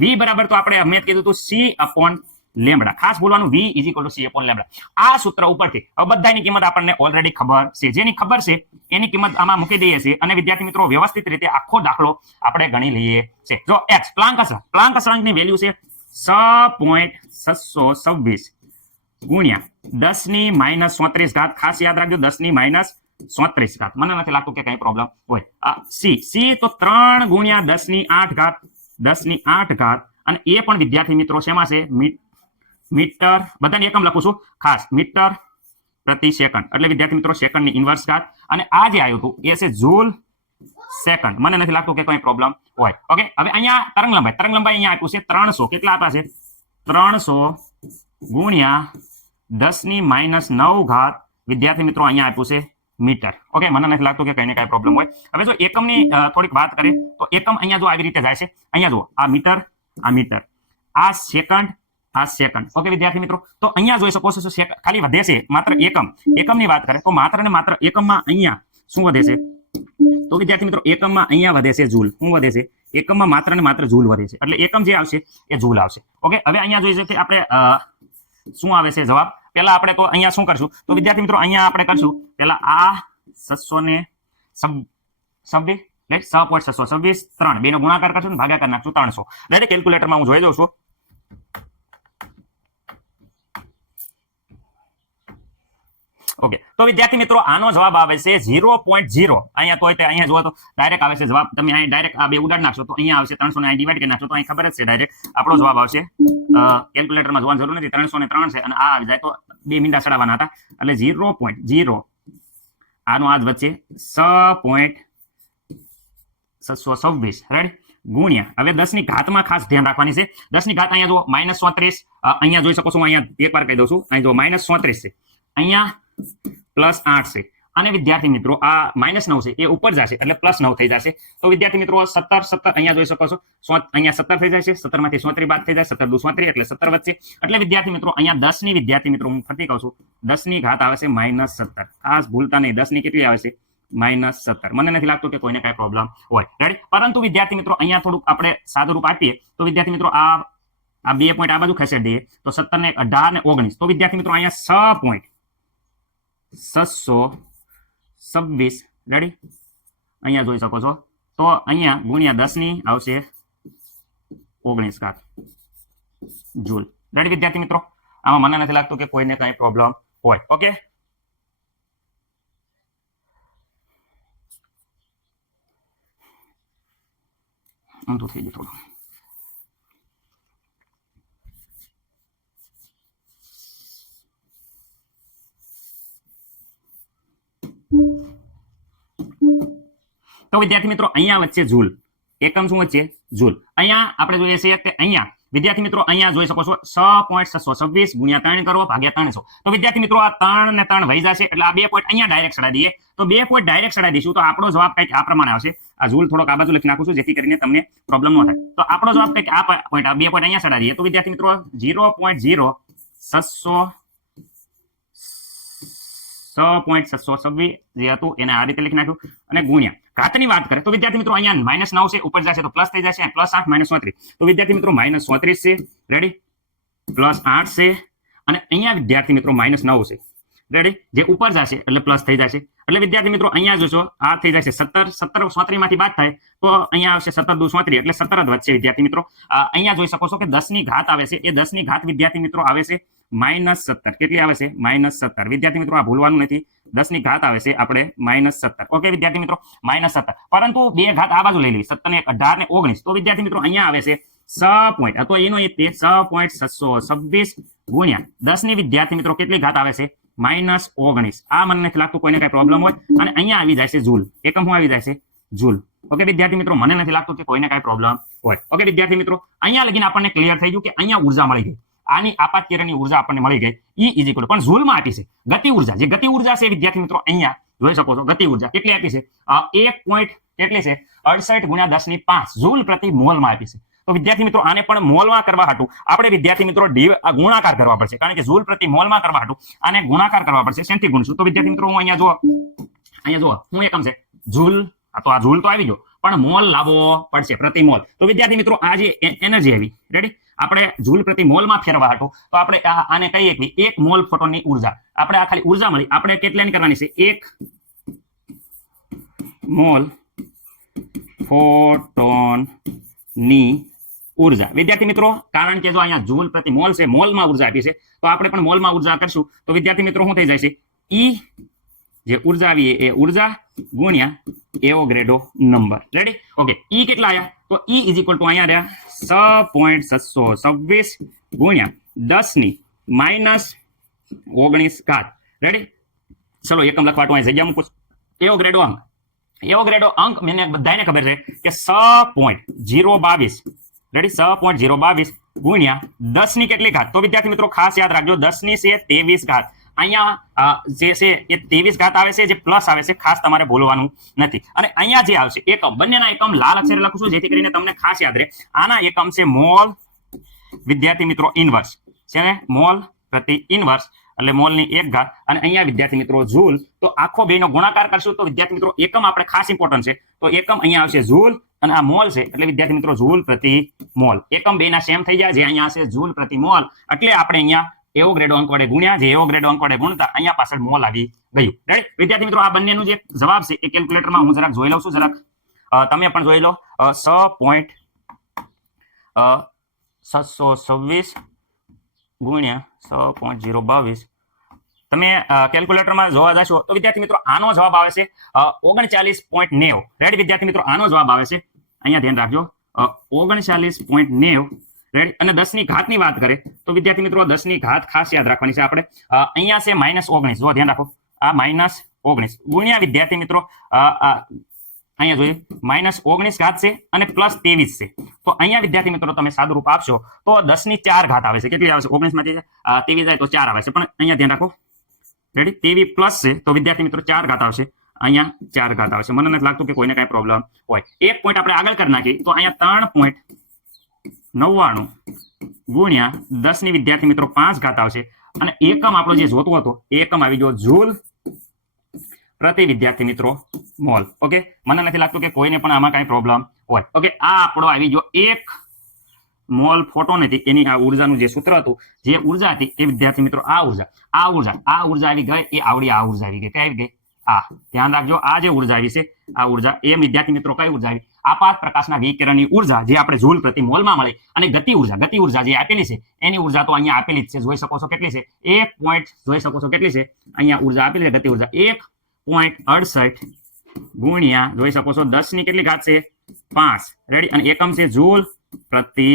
V બરાબર તો આપણે મેં કીધું હતું C upon લેમ્બડા. ખાસ બોલવાનું, V is equal to C upon lambda. આ સૂત્ર ઉપરથી હવે બધાની કિંમત આપણને ઓલરેડી ખબર છે. જેની ખબર છે એની કિંમત આમાં મૂકી દઈએ છીએ અને વિદ્યાર્થી મિત્રો વ્યવસ્થિત રીતે આખો દાખલો આપણે ગણી લઈએ છે. જો h પ્લાન્ક અસરાંકની વેલ્યુ છે 6.626 ગુણ્યા 10 ની -34 ઘાત. ખાસ યાદ રાખજો, 10 ની 34 ઘાત. મને નથી લાગતું કે કઈ પ્રોબ્લેમ હોય. સી તો 3 ગુણ્યા 10 ની 8 ઘાત 10 ની 8 ઘાત અને એ પણ વિદ્યાર્થી મિત્રો શેમાં છે મીટર, બધાને એકમ લખું છું ખાસ, મીટર પ્રતિ સેકન્ડ એટલે વિદ્યાર્થી મિત્રો સેકન્ડની ઇન્વર્સ ઘાત. અને આ જે આવ્યું હતું એ છે જૂલ સેકન્ડ. મને નથી લાગતું કે કોઈ પ્રોબ્લેમ હોય. ઓકે, હવે અહીંયા તરંગ લંબાઈ અહીંયા આપ્યું છે 300. કેટલા આપ્યા છે? 300 ગુણ્યા 10 ની -9 ઘાત વિદ્યાર્થી મિત્રો અહીંયા આપ્યું છે મીટર. ઓકે, મને નથી લાગતું કે કઈ પ્રોબ્લેમ હોય. હવે જો એકમની થોડીક વાત કરીએ તો એકમ અહીંયા જો આવી રીતે જાય છે. અહીંયા જુઓ, આ મીટર, આ સેકન્ડ, આ સેકન્ડ. ઓકે વિદ્યાર્થી મિત્રો, તો અહીંયા જોઈ શકો છો ખાલી વધે છે માત્ર એકમની વાત કરે તો માત્ર ને માત્ર એકમમાં અહીંયા શું વધે છે? તો વિદ્યાર્થી મિત્રો એકમમાં અહીંયા વધે છે જૂલ. શું વધે છે? એકમમાં માત્ર ને માત્ર જૂલ વધે છે. એટલે એકમ જે આવશે એ જૂલ આવશે. ઓકે, હવે અહીંયા જોઈ છે કે આપણે શું આવે છે જવાબ. પહેલા આપણે તો અહીંયા શું કરશું? તો વિદ્યાર્થી મિત્રો અહીંયા આપણે કરશું પહેલા આ 626 રાઈટ, 6.626 3 બેનો ગુણાકાર કરશું, ભાગાકાર કરી નાખશું 300. ડાયરેક્ટ કેલ્ક્યુલેટરમાં હું જોઈ દઉં છું. ઓકે, તો વિદ્યાર્થી મિત્રો આનો જવાબ આવે છે 0.0. અહીંયા તો અહીંયા જુઓ તો ડાયરેક્ટ આવે છે જવાબ. તમે અહીં ડાયરેક્ટ આ બે ઉડાડ નાખશો તો અહીંયા આવશે 300 ને અહીં ડિવાઈડ કરી નાખશો તો અહીં ખબર જ છે ડાયરેક્ટ આપણો જવાબ આવશે. કેલ્ક્યુલેટરમાં જોવાની જરૂર નથી, 303 છે અને આ આવી જાય તો બે મીંડા ચડાવવાના હતા એટલે 0.0 આનો આજ વચ્ચે 6.626 રાઈટ ગુણ્યા. હવે 10 ની ઘાતમાં ખાસ ધ્યાન રાખવાની છે. 10 ની ઘાત અહીંયા જો -34, અહીંયા જોઈ શકો છો, અહીંયા એકવાર કહી દઉં છું, અહીં જો -34 છે, અહીંયા +8 છે અને વિદ્યાર્થી મિત્રો આ -9 છે એ ઉપર જશે એટલે +9 થઈ જશે. તો વિદ્યાર્થી મિત્રો 17 અહીંયા જોઈ શકો છો, અહીંયા 17 થઈ જાય છે, 17 માંથી 34 બાદ થઈ જાય, 17 દુ 34 એટલે 17 વચ્ચે. એટલે વિદ્યાર્થી મિત્રો અહીંયા 10 ની વિદ્યાર્થી મિત્રો હું ફરીથી કહું છું 10 ની ઘાત આવે છે -17. ખાસ ભૂલતા નહીં, 10 ની કેટલી આવે છે? -17. મને નથી લાગતું કે કોઈને કઈ પ્રોબ્લેમ હોય. રેડી? પરંતુ વિદ્યાર્થી મિત્રો અહીંયા થોડુંક આપણે સાદું રૂપ આપીએ તો વિદ્યાર્થી મિત્રો આ 2 પોઈન્ટ આ બાજુ ખસેડી દઈએ તો 17 ને 18 ને 19. તો વિદ્યાર્થી મિત્રો અહીંયા 6.626 રેડી અહીંયા જોઈ શકો છો. તો અહીંયા ગુણ્યા 10 ની આવશે 19 ઘાત જૂલ. રેડી વિદ્યાર્થી મિત્રો? આમાં મને નથી લાગતું કે કોઈને કઈ પ્રોબ્લેમ હોય. ઓકે, ઊંધું થઈ ગયું થોડું. તો વિદ્યાર્થી મિત્રો અહીંયા વચ્ચે જૂલ, એકમ શું વચ્ચે? જૂલ. અહીંયા આપણે જોઈએ છીએ કે અહીંયા વિદ્યાર્થી મિત્રો અહીંયા જોઈ શકો છો 6.626 ગુણ્યા 3 કરો ભાગ્યા 300. તો વિદ્યાર્થી મિત્રો આ 3 ને 3 વહી જશે એટલે આ 2 પોઈન્ટ અહીંયા ડાયરેક્ટ ચડાવી દઈએ. તો 2 પોઈન્ટ ડાયરેક્ટ ચડાવી દઈશું તો આપણો જવાબ કંઈક આ પ્રમાણે આવશે. આ જૂલ થોડોક આ બાજુ લખી નાખું છું જેથી કરીને તમને પ્રોબ્લેમ ન થાય. તો આપણો જવાબ કંઈક આ પોઈન્ટ, આ 2 પોઈન્ટ અહીંયા ચડાવી દઈએ તો વિદ્યાર્થી મિત્રો 6.626 જે હતું એને આ રીતે લખી નાખ્યું અને ગુણ્યા ઘાતની વાત કરે તો વિદ્યાર્થી મિત્રો અહીંયા -9 છે, ઉપર જશે તો પ્લસ થઈ જશે, +8 -34. તો વિદ્યાર્થી મિત્રો -34 છે રેડી, +8 છે અને અહીંયા વિદ્યાર્થી મિત્રો -9 છે રેડી, જે ઉપર જશે એટલે પ્લસ થઈ જશે. એટલે વિદ્યાર્થી મિત્રો અહીંયા જોશો આ થઈ જશે 17, 34 માંથી બાદ થાય તો અહીંયા આવશે 17 દુ 34 એટલે 17 જ વધશે વિદ્યાર્થી મિત્રો. અહીંયા જોઈ શકો છો કે 10 ની ઘાત આવે છે એ 10 ની ઘાત વિદ્યાર્થી મિત્રો આવે છે -17. કેટલી આવે છે? -17. વિદ્યાર્થી મિત્રો આ ભૂલવાનું નથી, 10 ની ઘાત આવે છે આપણે -17. ઓકે વિદ્યાર્થી મિત્રો -17. પરંતુ બે ઘાત આ બાજુ લઈ લઈએ, 17 ને 18 ને 19. તો વિદ્યાર્થી મિત્રો અહીંયા આવે છે 6 પોઈન્ટ અથવા એનો એક 6.626 ગુણ્યા 10 ની વિદ્યાર્થી મિત્રો કેટલી ઘાત આવે છે? -19. આ મને નથી લાગતું કોઈને કઈ પ્રોબ્લેમ હોય અને અહીંયા આવી જાય છે જૂલ. એકમ શું આવી જાય છે? જૂલ. ઓકે વિદ્યાર્થી મિત્રો, મને નથી લાગતું કે કોઈને કઈ પ્રોબ્લેમ હોય. ઓકે વિદ્યાર્થી મિત્રો, અહીંયા લગીને આપણને ક્લિયર થઈ ગયું કે અહીંયા ઉર્જા મળી ગઈ. આની આપાત કિરણની ઉર્જા આપણને મળી ગઈ. E = પણ ઝૂલમાં આપી છે ગતિ ઉર્જા. જે ગતિ ઉર્જા છે વિદ્યાર્થી મિત્રો અહીંયા જોઈ શકો છો ગતિ ઉર્જા કેટલી આપી છે? 1 પોઈન્ટ કેટલી છે? 68 ગુણ્યા 10 ની 5 જૂલ પ્રતિ મોલમાં આપી છે. તો વિદ્યાર્થી મિત્રો આને પણ મોલમાં કરવા હાટુ આપણે વિદ્યાર્થી મિત્રો ગુણાકાર કરવા પડશે, કારણ કે જૂલ પ્રતિ મોલમાં કરવા હાટુ આને ગુણાકાર કરવા પડશે. શેનથી ગુણશું? તો વિદ્યાર્થી મિત્રો હું અહીંયા જુઓ હું એકમ છે જૂલ, તો આ જૂલ તો આવી ગયો પણ મોલ લાવવો પડશે પ્રતિ મોલ. તો વિદ્યાર્થી મિત્રો આ જે એનર્જી આવી રેડી આપણે જૂલ પ્રતિ મોલમાં ફેરવા હાટુ તો આપણે આને કહીએ કે 1 મોલ ફોટોનની ઉર્જા. આપણે આ ખાલી ઉર્જા મળી, આપણે કેટલાની કરવાની છે? 1 મોલ ફોટોનની ઉર્જા. વિદ્યાર્થી મિત્રો કારણ કે જો અહીંયા જૂલ પ્રતિ મોલ છે, મોલમાં ઉર્જા આપી છે તો આપણે પણ મોલમાં ઉર્જા કરશું તો વિદ્યાર્થી મિત્રો શું થઈ જાય છે? E જે ઉર્જા આવી એ ઉર્જા ગુણ્યા એવોગ્રેડો નંબર. રેડી? ઓકે, ઈ કેટલા આયા? તો ઈ ઇઝ ઇક્વલ ટુ અહીંયા રહ્યા 6.726 ગુણ્યા 10 - 19 ઘાત. રેડી? ચલો એકમ લખવાટું અહીં જગ્યા મૂકું. એવોગ્રેડો અંક. એવોગ્રેડો અંક મને બધાને ખબર છે કે 6.022. રેડી? 6.022 ગુણ્યા 10 ની કેટલી ઘાત? તો વિદ્યાર્થી મિત્રો ખાસ યાદ રાખજો, 10 ની છે 23 ઘાત. અહીંયા જે છે એ 23 ઘાત આવે છે, જે પ્લસ આવે છે, ખાસ તમારે ભૂલવાનું નથી. અને અહીંયા જે આવશે એકમ, બંનેના એકમ લાલ અક્ષરે લખું છું જેથી કરીને તમને ખાસ યાદ રહે. આના એકમ છે મોલ વિદ્યાર્થી મિત્રો ઇનવર્સ છે ને, મોલ પ્રતિ ઇનવર્સ એટલે મોલની 1 ઘાત. અને અહીંયા વિદ્યાર્થી મિત્રો જૂલ. તો આખો બેનો ગુણાકાર કરશું તો વિદ્યાર્થી મિત્રો એકમ આપણે ખાસ ઇમ્પોર્ટન્ટ છે. તો એકમ અહીંયા આવશે જૂલ અને આ મોલ છે એટલે વિદ્યાર્થી મિત્રો જૂલ પ્રતિ મોલ. એકમ બેના સેમ થઈ જાય, જે અહીંયા હશે જૂલ પ્રતિ મોલ. એટલે આપણે અહીંયા એવોગ્રેડો અંક વડે ગુણ્યા, જે એવોગ્રેડો અંક વડે ગુણતા અહીંયા પાછળ મોલ આવી ગયું. રાઈટ? વિદ્યાર્થી મિત્રો આ બંનેનું જે જવાબ છે એ કેલ્ક્યુલેટરમાં હું જરાક જોઈ લઉં છું. જરાક તમે પણ જોઈ લો. 6.726 ગુણ્યા 6.022. તમે કેલ્ક્યુલેટરમાં જોવા જશો તો વિદ્યાર્થી મિત્રો આનો જવાબ આવે છે 39.90. રેડી? વિદ્યાર્થી મિત્રો આનો જવાબ આવે છે, અહીંયા ધ્યાન રાખજો, 39.90. રેડી? અને 10 ની ઘાતની વાત કરે તો વિદ્યાર્થી મિત્રો 10 ની ઘાત ખાસ યાદ રાખવાની છે આપણે. અહીંયા છે -19. જો ધ્યાન રાખો, આ -19 ગુણ્યા વિદ્યાર્થી મિત્રો અહીંયા જોઈએ -19 ઘાત છે અને +23 છે. તો અહીંયા વિદ્યાર્થી મિત્રો તમે સાદું રૂપ આપશો તો 10 ની 4 ઘાત આવે છે. કેટલી આવે છે? 19 માંથી 23 જાય તો 4 આવે છે. પણ અહીંયા ધ્યાન રાખો, રેડી? 23 પ્લસ છે તો વિદ્યાર્થી મિત્રો 4 ઘાત આવશે, અહીંયા 4 ઘાત આવશે. મને નથી લાગતું કે કોઈને કાંઈ પ્રોબ્લેમ હોય. એક પોઈન્ટ આપણે આગળ કરી નાખીએ તો અહીંયા 3.99 ગુણ્યા 10 ની વિદ્યાર્થી મિત્રો 5 ઘાત આવશે. અને એકમ આપણો જે જોતો હતો એ એકમ આવી ગયો જૂલ પ્રતિ વિદ્યાર્થી મિત્રો મોલ. ઓકે, મને નથી લાગતું કે કોઈને પણ આમાં કાંઈ પ્રોબ્લેમ હોય. ઓકે, આ આપણો આવી ગયો 1 મોલ ફોટોન હતી એની આ ઉર્જાનું જે સૂત્ર હતું, જે ઉર્જા હતી એ વિદ્યાર્થી મિત્રો આ ઉર્જા આવી ગઈ, એ આવડી આ ઉર્જા આવી ગઈ. કઈ આવી ગઈ? આ. ધ્યાન રાખજો, આ જે ઉર્જા આવી છે આ ઉર્જા એ વિદ્યાર્થી મિત્રો કઈ ઉર્જા આવી? આપાત પ્રકાશના વિકિરણની ઉર્જા, જે આપણે જૂલ પ્રતિ મોલમાં મળે. અને ગતિ ઉર્જા જે આપેલી છે એની ઉર્જા તો અહીંયા આપેલી જ છે. જોઈ શકો છો કેટલી છે? 1 પોઈન્ટ. જોઈ શકો છો કેટલી છે? અહીંયા ઉર્જા આપેલી છે, ગતિ ઉર્જા 1.68 ગુણ્યા જોઈ શકો છો 10 ની કેટલી ઘાત છે? 5. રેડી? અને એકમ છે જૂલ પ્રતિ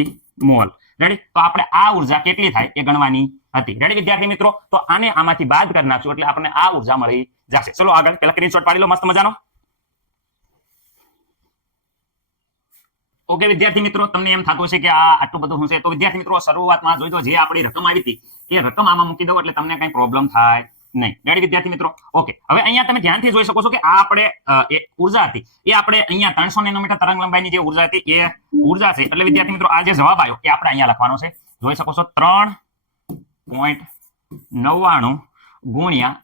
મોલ. રેડી? તો આપણે આ ઉર્જા કેટલી થાય એ ગણવાની હતી. રેડી વિદ્યાર્થી મિત્રો? તો આને આમાંથી બાદ કરી નાખશું એટલે આપણને આ ઉર્જા મળી જશે. ચલો આગળ, પેલા સ્ક્રીનશોટ પાડી લો મસ્ત મજાનો. ઓકે વિદ્યાર્થી મિત્રો, તમને એમ થતું છે કે આ આટલું બધું શું છે? તો વિદ્યાર્થી મિત્રો શરૂઆતમાં જોઈ દો, જે આપણી રકમ આવી હતી એ રકમ આમાં મૂકી દો એટલે તમને કઈ પ્રોબ્લેમ થાય નહીં. રેડી વિદ્યાર્થી મિત્રો? ઓકે, હવે અહીંયા તમે ધ્યાનથી જોઈ શકો છો કે આ આપણે એક ઉર્જા હતી એ આપણે અહીંયા 300 નેનોમીટર તરંગ લંબાઈની જે ઉર્જા હતી એ ઉર્જા છે. એટલે વિદ્યાર્થી મિત્રો આ જે જવાબ આવ્યો એ આપણે અહીંયા લખવાનો છે. જોઈ શકો છો 3.99 ગુણ્યા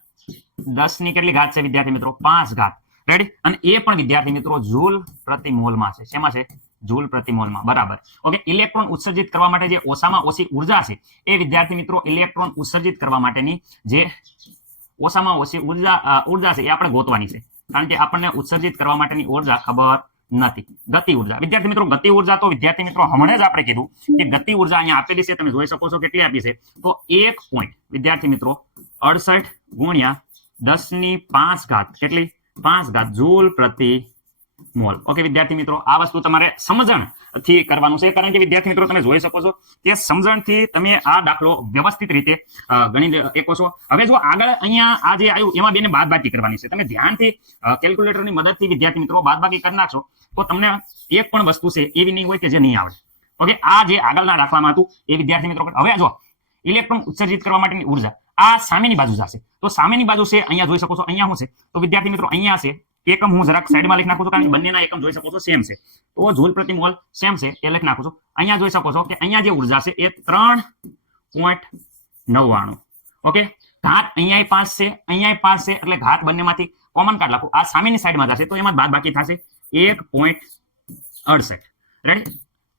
10 ની કેટલી ઘાત છે વિદ્યાર્થી મિત્રો? 5 ઘાત. રેડી? અને એ પણ વિદ્યાર્થી મિત્રો જૂલ પ્રતિ મોલમાં છે. શેમાં છે? જૂલ પ્રતિ મોલમાં. બરાબર. ઓકે, ઇલેક્ટ્રોન ઉત્સર્જિત કરવા માટે જે ઓછામાં ઓછી ઉર્જા છે એ વિદ્યાર્થી મિત્રો ઇલેક્ટ્રોન ઉત્સર્જિત કરવા માટેની જે ઓછામાં ઓછી ઉર્જા છે એ આપણે ગોતવાની છે, કારણ કે આપણને ઉત્સર્જિત કરવા માટેની ઉર્જા ખબર નથી. ગતિ ઉર્જા વિદ્યાર્થી મિત્રો, ગતિ ઉર્જા તો વિદ્યાર્થી મિત્રો હમણાં જ આપણે કીધું કે ગતિ ઉર્જા અહીંયા આપેલી છે. તમે જોઈ શકો છો કેટલી આપી છે? તો 1 પોઈન્ટ વિદ્યાર્થી મિત્રો 68 ગુણ્યા 10 ની 5 ઘાત. કેટલી? 5 ઘાત જૂલ પ્રતિ મોલ. ઓકે વિદ્યાર્થી મિત્રો, આ વસ્તુ તમારે સમજણથી કરવાનું છે, કારણ કે વિદ્યાર્થી મિત્રો તમે જોઈ શકો છો કે સમજણથી તમે આ દાખલો વ્યવસ્થિત રીતે ગણી શકો છો. હવે જો આગળ અહીંયા આ જે આવ્યું એમાં બેને બાદબાકી કરવાની છે. તમે ધ્યાનથી કેલ્ક્યુલેટરની મદદથી વિદ્યાર્થી મિત્રો બાદબાકી કરી નાખશો તો તમને એક પણ વસ્તુ છે એવી નહીં હોય કે જે નહીં આવડે. ઓકે, આ જે આગળના દાખલામાં હતું એ વિદ્યાર્થી મિત્રો, હવે જો ઇલેક્ટ્રોન ઉત્સર્જિત કરવા માટેની ઉર્જા આ સામેની બાજુ જશે. તો સામેની બાજુ છે અહીંયા જોઈ શકો છો, અહીંયા શું છે? તો વિદ્યાર્થી મિત્રો અહીંયા છે એકમ, હું જરાક સાઈડમાં લખી નાખું છું કારણ કે બંનેના એકમ જોઈ શકો છો સેમ છે. તો જૂલ પ્રતિ મોલ સેમ છે એ લખી નાખું છું. અહીંયા જોઈ શકો છો કે અહીંયા જે ઉર્જા છે એ 3.99. ઓકે, ઘાત અહીંયા 5 છે, અહીંયા 5 છે એટલે ઘાત બંનેમાંથી કોમન કાઢ નાખું. આ સામેની સાઈડમાં જશે તો એમાં બાદ બાકી થશે 1.68. રેડી?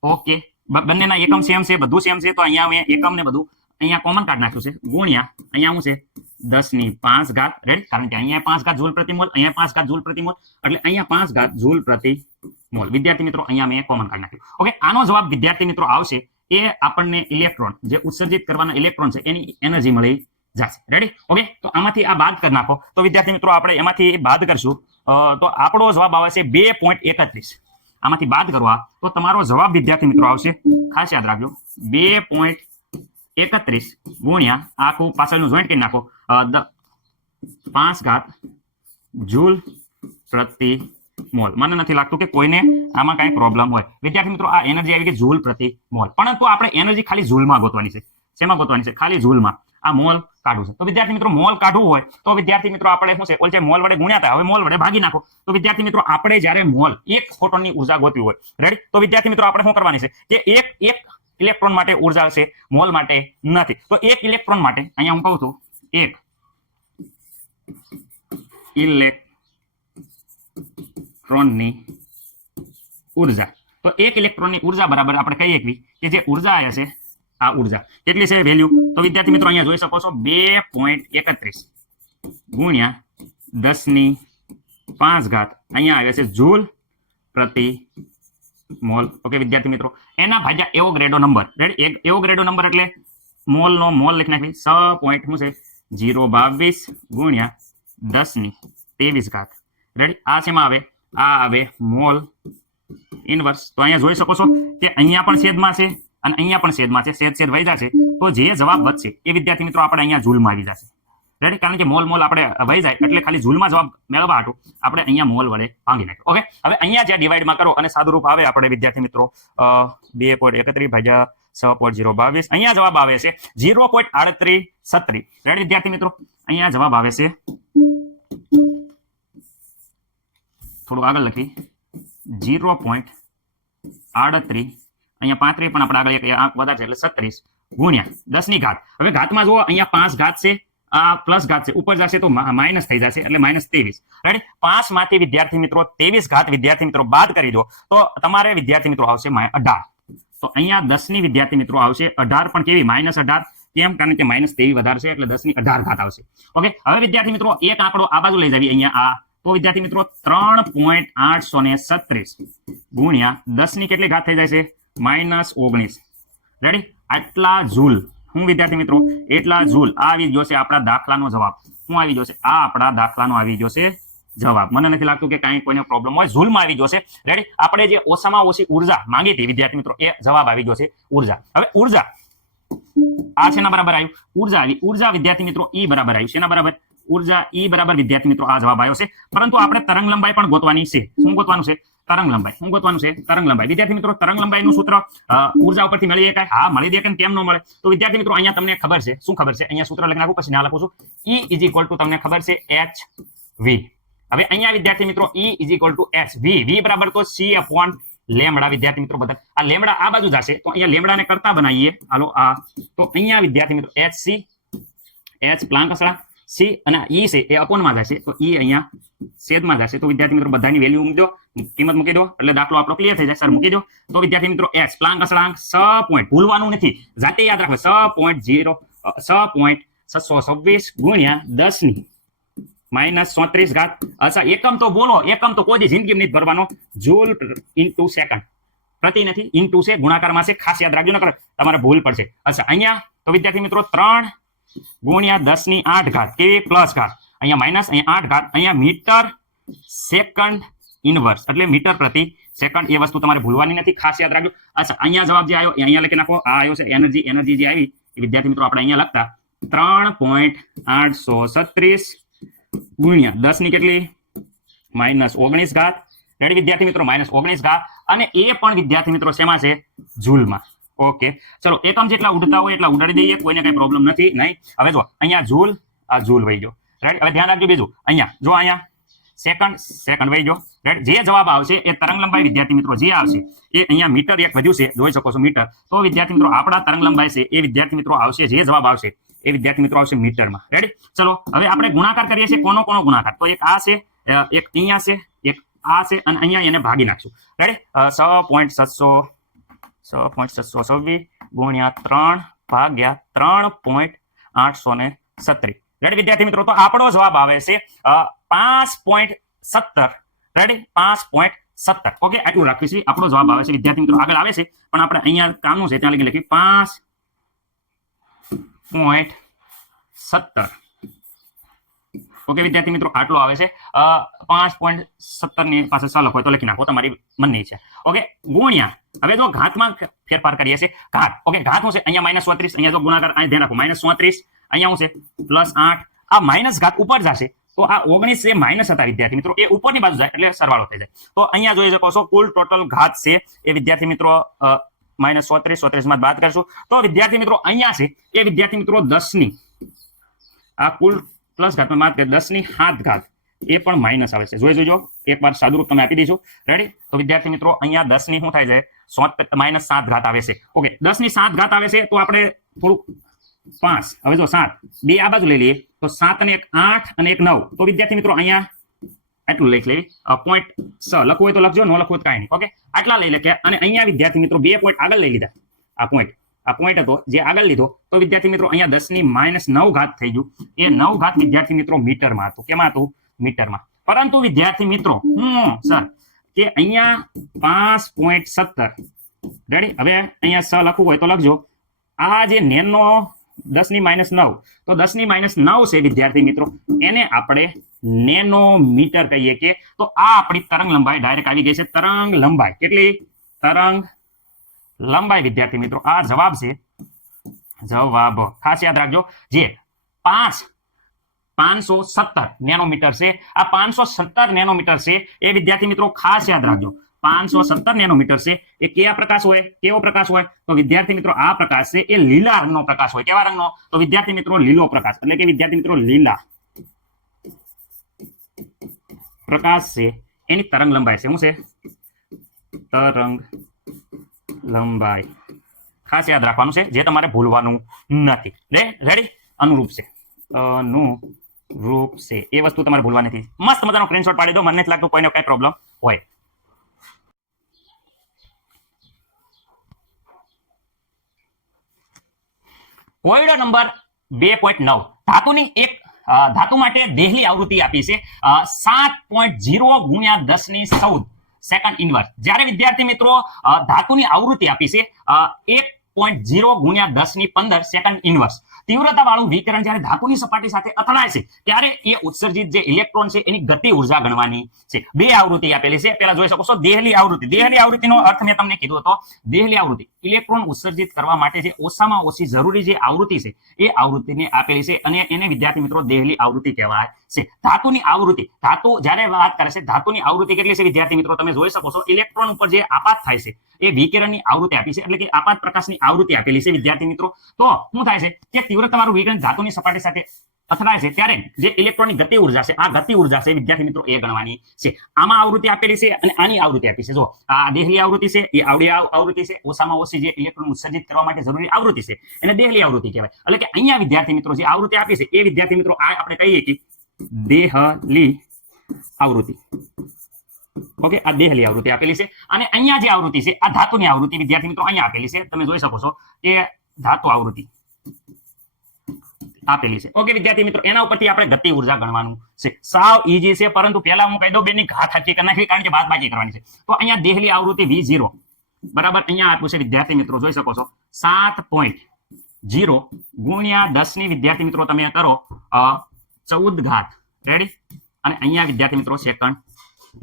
ઓકે, બંનેના એકમ સેમ છે, બધું સેમ છે. તો અહીંયા મેં એકમ ને બધું અહીંયા કોમન કાઢ નાખ્યું છે ગુણ્યા અહીંયા શું છે? 10 ની 5 ઘાત. રેડી? કારણ કે અહીંયા 5 ઘાત જૂલ પ્રતિ મોલ, અહીંયા 5 ઘાત જૂલ પ્રતિ મોલ, એટલે અહીંયા 5 ઘાત જૂલ પ્રતિ મોલ. વિદ્યાર્થી મિત્રો અહીંયા મેં કોમન કાઢી નાખ્યું. ઓકે, આનો જવાબ વિદ્યાર્થી મિત્રો આવશે એ આપણને ઇલેક્ટ્રોન જે ઉત્સર્જિત કરવાના ઇલેક્ટ્રોન છે એની એનર્જી મળી જશે. રેડી? ઓકે, તો આમાંથી આ બાદ કરી નાખો. તો વિદ્યાર્થી મિત્રો આપણે એમાંથી બાદ કરશું તો આપણો જવાબ આવે છે 2.31. આમાંથી બાદ કરવા તો તમારો જવાબ વિદ્યાર્થી મિત્રો આવશે, ખાસ યાદ રાખજો, 2.31 ગુણ્યા આખું પાછળનું જોઈન્ટ કરી નાખો 5 ઘાત જૂલ પ્રતિ મોલ. મને નથી લાગતું કે કોઈને આમાં કઈ પ્રોબ્લેમ હોય. વિદ્યાર્થી મિત્રો આ એનર્જી આવી ગઈ જૂલ પ્રતિ મોલ, પરંતુ આપણે એનર્જી ખાલી જૂલમાં ગોતવાની છે. શેમાં ગોતવાની છે? ખાલી જૂલમાં. આ મોલ કાઢવું છે. તો વિદ્યાર્થી મિત્રો મોલ કાઢવું હોય તો વિદ્યાર્થી મિત્રો આપણે શું છે, ઓલ મોલ વડે ગુણ્યા હતા, હવે મોલ વડે ભાગી નાખો. તો વિદ્યાર્થી મિત્રો આપણે જ્યારે મોલ એક ફોટોનની ઉર્જા ગોતવી હોય, રેડી, તો વિદ્યાર્થી મિત્રો આપણે શું કરવાની છે કે એક ઇલેક્ટ્રોન માટે ઉર્જા છે, મોલ માટે નથી. તો એક ઇલેક્ટ્રોન માટે અહીંયા હું કહું છું એક ઇલેક્ટ્રોનની ઉર્જા. તો એક ઇલેક્ટ્રોનની ઉર્જા બરાબર આપણે કહીએ કે જે ઉર્જા આવે છે આ ઉર્જા કેટલી છે વેલ્યુ? તો વિદ્યાર્થી મિત્રો અહીંયા જોઈ શકો છો 2.31 ગુણ્યા 10⁵ અહીંયા આવે છે જૂલ પ્રતિ મોલ. ઓકે વિદ્યાર્થી મિત્રો, એના ભાગ્યા એવોગ્રેડો નંબર. રેડી? એવોગ્રેડો નંબર એટલે મોલનો મોલ લખી નાખી 6.022 ગુણ્યા 10⁻23. રેડી? આ શેમાં આવે? આ આવે મોલ ઇનવર્સ. તો અહીંયા જોઈ શકો છો કે અહીંયા પણ છેદમાં છે અને અહીંયા પણ છેદમાં છે, છેદ વહી જશે. તો જે જવાબ વધશે એ વિદ્યાર્થી મિત્રો આપણે અહીંયા જૂલમાં આવી જશે. રેડી? કારણ કે મોલ આપણે વહી જાય એટલે ખાલી જૂલમાં જવાબ મેળવવા હાટું આપણે અહીંયા મોલ વડે ભાંગી નાખ્યો. ઓકે, હવે અહીંયા જ્યાં ડિવાઈડમાં કરો અને સાદું રૂપ આવે આપણે વિદ્યાર્થી મિત્રો 2.31 ભાગ્યા 6.022. અહીંયા જવાબ આવે છે 0.3836. રેડી વિદ્યાર્થી મિત્રો? અહીંયા જવાબ આવે છે, થોડું આગળ લખી 0.38, અહીંયા 35 પણ આપણે આગળ એક આંક વધારે છે એટલે 36 ગુણ્યા 10⁻. હવે ઘાતમાં જુઓ, અહીંયા 5 ઘાત છે, આ પ્લસ ઘાત છે, ઉપર જશે તો માઇનસ થઈ જશે એટલે -23. રાઈટ? 5 માંથી વિદ્યાર્થી મિત્રો 23 ઘાત વિદ્યાર્થી મિત્રો બાદ કરી દો તો તમારે વિદ્યાર્થી મિત્રો આવશે 18. તો અહીંયા 10 ની વિદ્યાર્થી મિત્રો આવશે 18, પણ કેવી? -18. કેમ? કારણ કે -23 વધારે છે એટલે 10⁻18 ઘાત આવશે. ઓકે, હવે વિદ્યાર્થી મિત્રો એક આંકડો આ બાજુ લઈ જાવી અહીંયા આ. તો વિદ્યાર્થી મિત્રો 3.836 ગુણ્યા 10 ની કેટલી ઘાત થઈ જાય છે? -19. રેડી? આટલા જૂલ. હું વિદ્યાર્થી મિત્રો એટલા જૂલ આવી જશે આપણા દાખલાનો જવાબ. શું આવી જશે? આ આપણા દાખલાનો આવી જશે જવાબ. મને નથી લાગતું કે કાંઈ કોઈને પ્રોબ્લેમ હોય. જૂલમાં આવી જશે. રેડી? આપણે જે ઓછામાં ઓછી ઉર્જા માંગી હતી વિદ્યાર્થી મિત્રો એ જવાબ આવી જશે ઉર્જા. હવે ઉર્જા આ શેના બરાબર આવ્યું? ઉર્જા આવી. ઉર્જા વિદ્યાર્થી મિત્રો ઈ બરાબર આવ્યું. શેના બરાબર? ઉર્જા ઈ બરાબર વિદ્યાર્થી મિત્રો આ જવાબ આવ્યો છે. પરંતુ આપણે તરંગ લંબાઈ પણ ગોતવાની છે. શું ગોતવાનું છે? તરંગ લંબાઈ. શું ગોતવાનું છે? તરંગ લંબાઈ. વિદ્યાર્થી મિત્રો તરંગ લંબાઈનું સૂત્ર ઉર્જા ઉપરથી મળી જાય? હા, મળી દે. કેમ ન મળે? તો વિદ્યાર્થી મિત્રો અહીંયા તમને ખબર છે. શું ખબર છે? અહીંયા સૂત્ર લખી નાખું, પછી ના લખું છું. E = તમને ખબર છે hv. હવે અહીંયા વિદ્યાર્થી મિત્રો E = hv. v બરાબર તો c/લેમ્બડા. વિદ્યાર્થી મિત્રો બધા આ લેમ્બડા આ બાજુ જશે તો અહીંયા લેમ્બડાને કરતા બનાવીએ. હાલો આ. તો અહીંયા વિદ્યાર્થી મિત્રો hc, h પ્લાન્ક અસળાંક, c અને e છે એ અપોનમાં જશે તો e અહીંયા છેદમાં જશે. તો વિદ્યાર્થી મિત્રો બધાની વેલ્યુ મૂકી દો, કિંમત મૂકી દો એટલે દાખલો આપણો ક્લિયર થઈ જાય. સર મૂકી દો. તો વિદ્યાર્થી મિત્રો h પ્લાન્ક અસળાંક 6 પોઈન્ટ, ભૂલવાનું નથી, જાતે યાદ રાખો, 6.626 ગુણ્યા 10⁻34. અચ્છા, એકમ તો બોલો, એકમ તો કોઈ જિંદગી નથી ભરવાનો. Joule into second. પ્રતિ નથી, ઇન્ટુ છે, ગુણાકારમાં છે, ખાસ યાદ રાખજો, નકર તમારે ભૂલ પડશે. અચ્છા, અહીંયા તો વિદ્યાર્થી મિત્રો 3 ગુણ્યા 10⁸ કેવી? પ્લસ ઘાત. અહીંયા માઇનસ, અહીંયા 8 ઘાત, અહીંયા મીટર સેકન્ડ ઇનવર્સ એટલે મીટર પ્રતિ સેકન્ડ. એ વસ્તુ તમારે ભૂલવાની નથી, ખાસ યાદ રાખજો. અચ્છા, અહીંયા જવાબ જે આવ્યો અહીંયા લખી નાખો. આ આવ્યો છે એનર્જી જે આવી એ વિદ્યાર્થી મિત્રો આપણે અહીંયા લખતા 3.836 ગુણ્યા 10 ની કેટલી? -19. રેડી વિદ્યાર્થી મિત્રો? -19. અને એ પણ વિદ્યાર્થી મિત્રો શેમાં છે? જૂલમાં. ઓકે, ચલો એકમ જેટલા ઉડતા હોય એટલા ઉડાડી દઈએ, કોઈને કઈ પ્રોબ્લેમ નથી. નહીં? હવે જો અહીંયા જૂલ, આ જૂલ વહી ગયો. રાઈટ? હવે ધ્યાન રાખજો બીજું, અહીંયા જો અહીંયા સેકન્ડ વહી ગયો. રાઈટ? જે જવાબ આવશે એ તરંગ લંબાઈ વિદ્યાર્થી મિત્રો જે આવશે એ અહીંયા મીટર એક વધ્યું છે, જોઈ શકો છો મીટર. તો વિદ્યાર્થી મિત્રો આપણા તરંગ લંબાઈ છે એ વિદ્યાર્થી મિત્રો આવશે, જે જવાબ આવશે એ વિદ્યાર્થી મિત્રો આવશે મીટરમાં. રેડી? ચલો હવે આપણે ગુણાકાર કરીએ છીએ. કોનો ગુણાકાર? તો એક આ છે, એક અહીંયા છે, એક આ છે, અને અહીંયા એને ભાગી નાખશું. રેડી? 6.726 ગુણ્યા 3 ભાગ્યા 3.836. રેડી વિદ્યાર્થી મિત્રો? તો આપણો જવાબ આવે છે 5.17. રેડી? 5.17. ઓકે, આટલું રાખીએ છીએ. આપણો જવાબ આવે છે વિદ્યાર્થી મિત્રો. આગળ આવે છે પણ આપણે અહીંયા કામનું છે ત્યાં લખી 5.17 17 ઓકે વિદ્યાર્થી મિત્રો આટલો આવે છે 5.17 ની પાસે સલખ હોય તો લખી નાખો તમારી મનની છે ઓકે ગુણ્યા હવે જો ઘાતમાં ફેરફાર કરીએ છીએ ઘાત ઓકે ઘાત શું છે અહીંયા -34 અહીંયા જો ગુણાકાર અહીં ધ્યાન રાખો -34 અહીંયા શું છે +8 આ માઇનસ ઘાત ઉપર જશે તો આ 19 એ માઇનસ હતા વિદ્યાર્થી મિત્રો એ ઉપરની બાજુ જાય એટલે સરવાળો થઈ જાય તો અહીંયા જોઈ શકો છો કુલ ટોટલ ઘાત છે એ વિદ્યાર્થી મિત્રો -34 માં બાદ કરશું તો વિદ્યાર્થી મિત્રો અહીંયા છે એ વિદ્યાર્થી મિત્રો 10 ની આ કુલ પ્લસ ઘાતમાં બાદ કરીએ 10 ની 7 ઘાત એ પણ માઇનસ આવે છે જોજો એકવાર સાદુરૂપ તમે આપી દઈશું રેડી તો વિદ્યાર્થી મિત્રો અહીંયા 10 ની શું થાય છે -7 ઘાત આવે છે ઓકે 10 ની 7 ઘાત આવે છે તો આપણે થોડુંક 5 હવે જો 7 બે આ બાજુ લઈ લઈએ તો 7 અને 1 8 અને 1 9 તો વિદ્યાર્થી મિત્રો અહીંયા આટલું લઈ લેવી પોઈન્ટ 6 લખવું હોય તો લખજો ન લખવું હોય તો કાંઈ નહીં ઓકે આટલા લઈ લે અને અહીંયા વિદ્યાર્થી મિત્રો 2 પોઈન્ટ આગળ લઈ લીધા આ પોઈન્ટ હતો જે આગળ લીધો તો વિદ્યાર્થી મિત્રો અહીંયા 10 ની -9 ઘાત થઈ ગયું એ 9 ઘાત વિદ્યાર્થી મિત્રો મીટરમાં હતું કેમાં હતું મીટરમાં પરંતુ વિદ્યાર્થી મિત્રો સર કે અહીંયા 5.17 રેડી હવે અહીંયા 6 લખવું હોય તો લખજો આ જે નેનો 10 ની -9 તો 10 ની -9 છે વિદ્યાર્થી મિત્રો એને આપણે નેનોમીટર કહીએ કે તો આ આપણી તરંગ લંબાઈ ડાયરેક્ટ આવી ગઈ છે તરંગ લંબાઈ કેટલી તરંગ લંબાઈ વિદ્યાર્થી મિત્રો આ જવાબ છે જવાબ ખાસ યાદ રાખજો જે 517 નેનોમીટર છે આ 517 નેનોમીટર છે એ વિદ્યાર્થી મિત્રો ખાસ યાદ રાખજો 517 નેનોમીટર છે એ કેવો પ્રકાશ હોય તો વિદ્યાર્થી મિત્રો આ પ્રકાશ છે એ લીલા રંગનો પ્રકાશ હોય કેવા રંગનો તો વિદ્યાર્થી મિત્રો લીલો પ્રકાશ એટલે કે વિદ્યાર્થી મિત્રો લીલા પ્રકાશ છે એની તરંગ લંબાઈ છે શું છે તરંગ લંબાઈ ખાસ યાદ રાખવાનું છે જે તમારે ભૂલવાનું નથી રેડી અનુરૂપ છે એ વસ્તુ તમારે ભૂલવાની નથી મસ્ત મજાનો સ્ક્રીનશોટ પાડી દો મને નથી લાગતું કોઈને કઈ પ્રોબ્લેમ હોય કોયડો નંબર 2.9 ધાતુની એક ધાતુ માટે દેહલી આવૃત્તિ આપી છે 7.0 ગુણ્યા 10 ની 14 સેકન્ડ ઇન્વર્સ જ્યારે વિદ્યાર્થી મિત્રો ધાતુની આવૃત્તિ આપી છે 1.0 ગુણ્યા 10 ની 15 સેકન્ડ ઇન્વર્સ તીવ્રતા વાળું વિકિરણ જ્યારે ધાતુની સપાટી સાથે અથડાય છે ત્યારે એ ઉત્સર્જિત જે ઇલેક્ટ્રોન છે એની ગતિ ઉર્જા ગણવાની છે બે આવૃત્તિ આપેલી છે પેલા જોઈ શકો છો દેહલી આવૃત્તિનો અર્થ મેં તમને કીધું હતો દેહલી આવૃત્તિ ઇલેક્ટ્રોન ઉત્સર્જિત કરવા માટે જે ઓછામાં ઓછી જરૂરી જે આવૃત્તિ છે એ આવૃત્તિને આપેલી છે અને એને વિદ્યાર્થી મિત્રો દેહલી આવૃત્તિ કહેવાય છે ધાતુની આવૃત્તિ ધાતુ જ્યારે વાત કરે છે ધાતુની આવૃત્તિ કેટલી છે વિદ્યાર્થી મિત્રો તમે જોઈ શકો છો ઇલેક્ટ્રોન ઉપર જે આપાત થાય છે એ વિકિરણની આવૃત્તિ આપી છે એટલે કે આપાત પ્રકાશની આવૃત્તિ આપેલી છે વિદ્યાર્થી મિત્રો તો શું થાય છે કે તીવ્રતાવાળું વિકિરણ ધાતુની સપાટી સાથે અથડાય છે ત્યારે જે ઇલેક્ટ્રોનની ગતિ ઉર્જા છે આ ગતિ ઉર્જા છે વિદ્યાર્થી મિત્રો એ ગણવાની છે આમાં આવૃત્તિ આપેલી છે અને આની આવૃત્તિ આપી છે જો આ દેહલી આવૃત્તિ છે એ આવડી આવૃત્તિ છે ઓછામાં ઓછી જે ઇલેક્ટ્રોન ઉત્સર્જિત કરવા માટે જરૂરી આવૃત્તિ છે એને દેહલી આવૃત્તિ કહેવાય એટલે કે અહીંયા વિદ્યાર્થી મિત્રો જે આવૃત્તિ આપી છે એ વિદ્યાર્થી મિત્રો આ આપણે કહીએ કે દેહલી આવૃત્તિ ઓકે આ દેહલી આવૃત્તિ આપેલી છે અને અહીંયા જે આવૃત્તિ છે આ ધાતુની આવૃત્તિ વિદ્યાર્થી મિત્રો અહીંયા આપેલી છે તમે જોઈ શકો છો કે ધાતુ આવૃત્તિ આપેલી છે ઓકે વિદ્યાર્થી મિત્રો એના ઉપરથી આપણે ગતિ ઉર્જા ગણવાનું છે સાવ ઈઝી છે પરંતુ પહેલા હું કહી દઉં બેની ઘાત હકી કરી નાખી કારણ કે બાદબાકી કરવાની છે તો અહીંયા દેહલી આવૃત્તિ V0 બરાબર અહીંયા આપ્યું છે વિદ્યાર્થી મિત્રો જોઈ શકો છો 7.0 ગુણ્યા 10 ની વિદ્યાર્થી મિત્રો તમે કરો 14 ઘાત રેડી અને અહીંયા વિદ્યાર્થી મિત્રો સેકન્ડ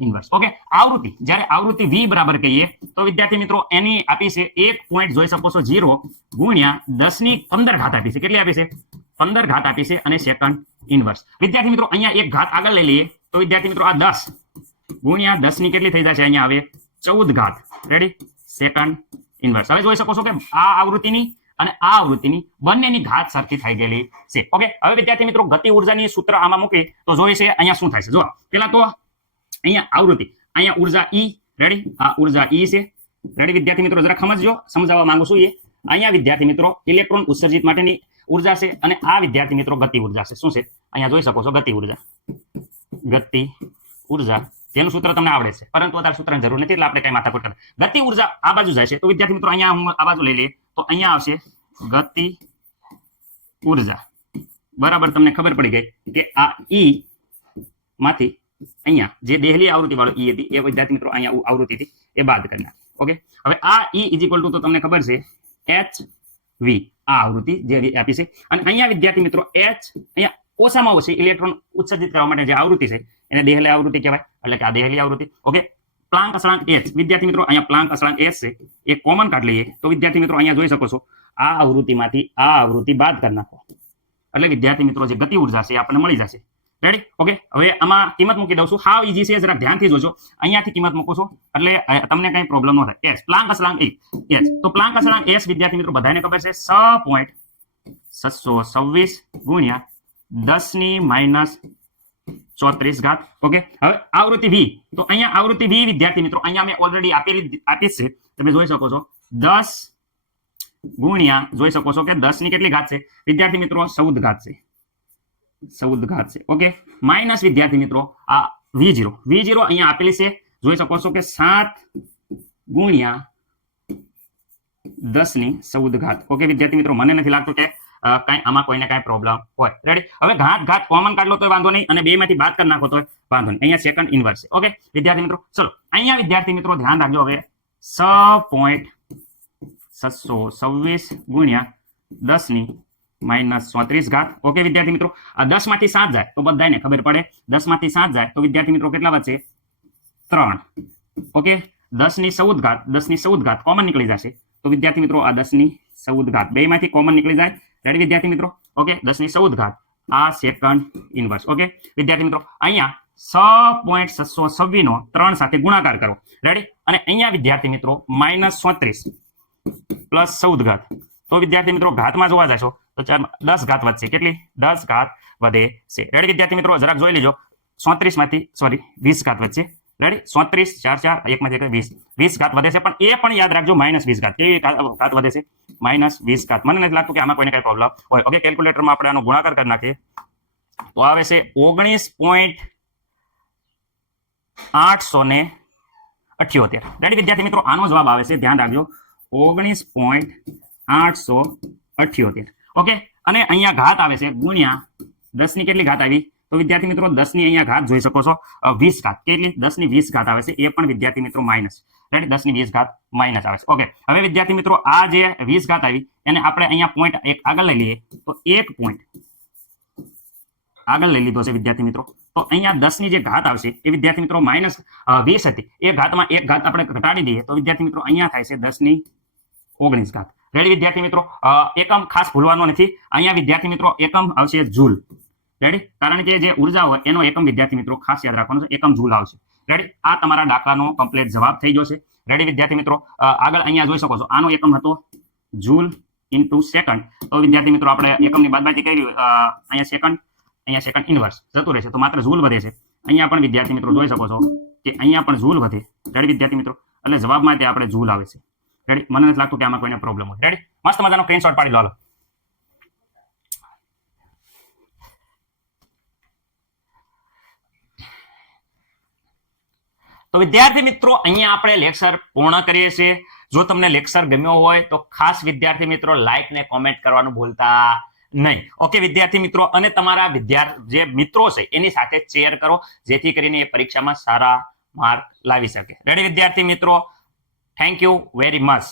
ઇન્વર્સ ઓકે આવૃત્તિ જ્યારે આવૃત્તિ V બરાબર કહીએ તો વિદ્યાર્થી મિત્રો એની આપી છે 1 પોઈન્ટ જોઈ શકો છો 0 ગુણ્યા 10 ની 15 ઘાત આપી છે કેટલી આપી છે 15 ઘાત આપી છે અને સેકન્ડ ઇન્વર્સ વિદ્યાર્થી મિત્રો અહીંયા એક ઘાત આગળ લઈ લઈએ તો વિદ્યાર્થી મિત્રો આ 10 ગુણ્યા 10 ની કેટલી થઈ જશે અહીંયા આવે 14 ઘાત રેડી સેકન્ડ ઇન્વર્સ હવે જોઈ શકો છો કે આ આવૃત્તિની અને આ આવૃત્તિની બંનેની ઘાત સરખી થઈ ગયેલી છે ઓકે હવે વિદ્યાર્થી મિત્રો ગતિ ઉર્જાની સૂત્ર આમાં મૂકી તો જોઈએ છે અહીંયા શું થાય છે જો પેલા તો અહીંયા આવૃત્તિ અહીંયા ઉર્જા E રેડી આ ઉર્જા E છે રેડી વિદ્યાર્થી મિત્રો જરા સમજાવવા માંગુ છું અહીંયા વિદ્યાર્થી મિત્રો ઇલેક્ટ્રોન ઉત્સર્જિત માટેની ઉર્જા છે અને આ વિદ્યાર્થી મિત્રો ગતિ ઉર્જા છે શું છે અહીંયા જોઈ શકો છો ગતિ ઉર્જા તેનું સૂત્ર તમને આવડે છે પરંતુ અત્યારે સૂત્રની જરૂર નથી એટલે આપણે કઈ માથાકૂટ કરે ગતિ ઉર્જા આ બાજુ જાય છે તો વિદ્યાર્થી મિત્રો અહીંયા હું આ બાજુ લઈ લઈએ તો અહીંયા આવશે ગતિ ઉર્જા બરાબર તમને ખબર પડી ગઈ કે આ E માંથી અહીંયા જે દેહલી આવૃત્તિ વાળો E હતી એ વિદ્યાર્થી મિત્રો અહીંયા આવૃત્તિ હતી એ બાદ કરી નાખી ઓકે હવે આ E = તો તમને ખબર છે HV આ આવૃત્તિ જે આપી છે. અને અહીંયા વિદ્યાર્થી મિત્રો h અહીંયા ઓછામાં ઓછી ઇલેક્ટ્રોન ઉત્સર્જિત કરવા માટે જે આવૃત્તિ છે એને દેહલી આવૃત્તિ કહેવાય, એટલે કે આ દેહલી આવૃત્તિ. ઓકે, પ્લાન્ક અચળાંક h વિદ્યાર્થી મિત્રો અહીંયા પ્લાન્ક અચળાંક h છે એ કોમન કાઢી લઈએ તો વિદ્યાર્થી મિત્રો અહીંયા જોઈ શકો છો આ આવૃત્તિમાંથી આ આવૃત્તિ બાદ કરી નાખો એટલે વિદ્યાર્થી મિત્રો જે ગતિ ઉર્જા છે એ આપણને મળી જશે. રેડી? ઓકે, હવે આમાં કિંમત મૂકી દઉં છું. હાવ ઈઝી છે, જરા ધ્યાનથી જોજો. અહીંયાથી કિંમત મૂકું છું એટલે તમને કઈ પ્રોબ્લેમ ન થાય. h પ્લાન્ક અચળાંક h, તો પ્લાન્ક અચળાંક h વિદ્યાર્થી મિત્રો બધાને ખબર છે 6.726 ગુણ્યા 10 - 34 ઘાત. ઓકે, હવે આવૃત્તિ v, તો અહીંયા આવૃત્તિ v વિદ્યાર્થી મિત્રો અહીંયા મેં ઓલરેડી આપી છે, તમે જોઈ શકો છો 10 ગુણ્યા જોઈ શકો છો કે 10 ની કેટલી ઘાત છે વિદ્યાર્થી મિત્રો 14 ઘાત છે, 14 ઘાત છે. ઓકે, માઇનસ વિદ્યાર્થી મિત્રો આ v0 અહીંયા આપેલી છે, જોઈ શકો છો કે 7 ગુણ્યા 10 ની 14 ઘાત. ઓકે વિદ્યાર્થી મિત્રો, મને નથી લાગતું કે કઈ આમાં કોઈને કઈ પ્રોબ્લેમ હોય. રેડી? હવે ઘાત કોમન કાઢ લો તો વાંધો નહીં, અને બે માંથી બાદ કરી નાખો તો વાંધો નહીં. અહીંયા સેકન્ડ ઇન્વર્સ છે. ઓકે વિદ્યાર્થી મિત્રો, ચલો અહીંયા વિદ્યાર્થી મિત્રો ધ્યાન રાખજો. હવે 6.726 ગુણ્યા 10 ની -34 ઘાત. ઓકે વિદ્યાર્થી મિત્રો, આ 10 માંથી 7 જાય તો બધાને ખબર પડે 10 માંથી 7 જાય તો વિદ્યાર્થી મિત્રો કેટલા વધશે? 3. ઓકે, 10 ની 14 ઘાત કોમન નીકળી જશે તો વિદ્યાર્થી મિત્રો આ 10 ની 14 ઘાત બે માંથી કોમન નીકળી જાય. રેડી વિદ્યાર્થી મિત્રો? ઓકે, 10 ની 14 ઘાત આ સેકન્ડ ઇન્વર્સ. ઓકે વિદ્યાર્થી મિત્રો, અહીંયા 6.726 નો 3 સાથે ગુણાકાર કરો. રેડી? અને અહીંયા વિદ્યાર્થી મિત્રો -34 પ્લસ 14 ઘાત, તો વિદ્યાર્થી મિત્રો ઘાતમાં જોવા જશો તો 10 ઘાત વધશે. કેટલી? 10 ઘાત વધે છે. રેડી વિદ્યાર્થી મિત્રો? જરાક જોઈ લેજો. 34 માંથી 20 ઘાત વધશે. રેડી? 34 4 4 1 માંથી 20 ઘાત વધે છે, પણ એ પણ યાદ રાખજો -20 ઘાત. કેવી ઘાત વધે છે? -20 ઘાત. મને નથી લાગતું કે આમાં કોઈને કઈ પ્રોબ્લેમ હોય. ઓકે, કેલ્ક્યુલેટરમાં આપણે આનો ગુણાકાર કરી નાખીએ તો આવે છે 19.878. રેડી વિદ્યાર્થી મિત્રો? આનો જવાબ આવે છે, ધ્યાન રાખજો, 19.878. ઓકે, અને અહીંયા ઘાત આવે છે ગુણ્યા 10 ની કેટલી ઘાત આવી તો વિદ્યાર્થી મિત્રો 10 ની અહીંયા ઘાત જોઈ શકો છો 20 ઘાત. કેટલી? 10 ની 20 ઘાત આવે છે, એ પણ વિદ્યાર્થી મિત્રો માઇનસ. રેડી? 10 ની 20 ઘાત માઇનસ આવે છે. ઓકે, હવે વિદ્યાર્થી મિત્રો આ જે 20 ઘાત આવી એને આપણે અહીંયા પોઈન્ટ એક આગળ લઈ લઈએ તો એક પોઈન્ટ આગળ લઈ લીધો છે વિદ્યાર્થી મિત્રો. તો અહીંયા 10 ની જે ઘાત આવશે એ વિદ્યાર્થી મિત્રો -20 હતી, એ ઘાતમાં એક ઘાત આપણે ઘટાડી દઈએ તો વિદ્યાર્થી મિત્રો અહીંયા થાય છે 10 ની 19 ઘાત. રેડી વિદ્યાર્થી મિત્રો? એકમ ખાસ ભૂલવાનો નથી. અહીંયા વિદ્યાર્થી મિત્રો એકમ આવશે જૂલ. રેડી? કારણ કે જે ઉર્જા હોય એનો એકમ વિદ્યાર્થી મિત્રો ખાસ યાદ રાખવાનો છે, એકમ જૂલ આવશે. રેડી? આ તમારા દાખલાનો કમ્પ્લીટ જવાબ થઈ ગયો છે. રેડી વિદ્યાર્થી મિત્રો? આગળ અહીંયા જોઈ શકો છો આનો એકમ હતો જૂલ ઇન્ટુ સેકન્ડ, તો વિદ્યાર્થી મિત્રો આપણે એકમની બાદબાકી કરી અહીંયા સેકન્ડ ઇન્વર્સ જતું રહેશે તો માત્ર જૂલ વધે છે. અહીંયા પણ વિદ્યાર્થી મિત્રો જોઈ શકો છો કે અહીંયા પણ જૂલ વધે. રેડી વિદ્યાર્થી મિત્રો? એટલે જવાબમાં તે આપણે જૂલ આવે છે. રેડી? મને નથી લાગતું કે આમાં કોઈને પ્રોબ્લેમ હોય. રેડી? મસ્ત મજાનો સ્ક્રીનશોટ પાડી લો. હાલો તો વિદ્યાર્થી મિત્રો અહીંયા આપણે લેક્ચર પૂર્ણ કરીએ છીએ. જો તમને લેક્ચર ગમ્યો હોય તો ખાસ વિદ્યાર્થી મિત્રો લાઈક ને કોમેન્ટ કરવાનું ભૂલતા નહીં. ઓકે વિદ્યાર્થી મિત્રો, અને તમારા જે મિત્રો છે એની સાથે શેર કરો જેથી કરીને એ પરીક્ષામાં સારા માર્ક લાવી શકે. રેડી વિદ્યાર્થી મિત્રો? Thank you very much.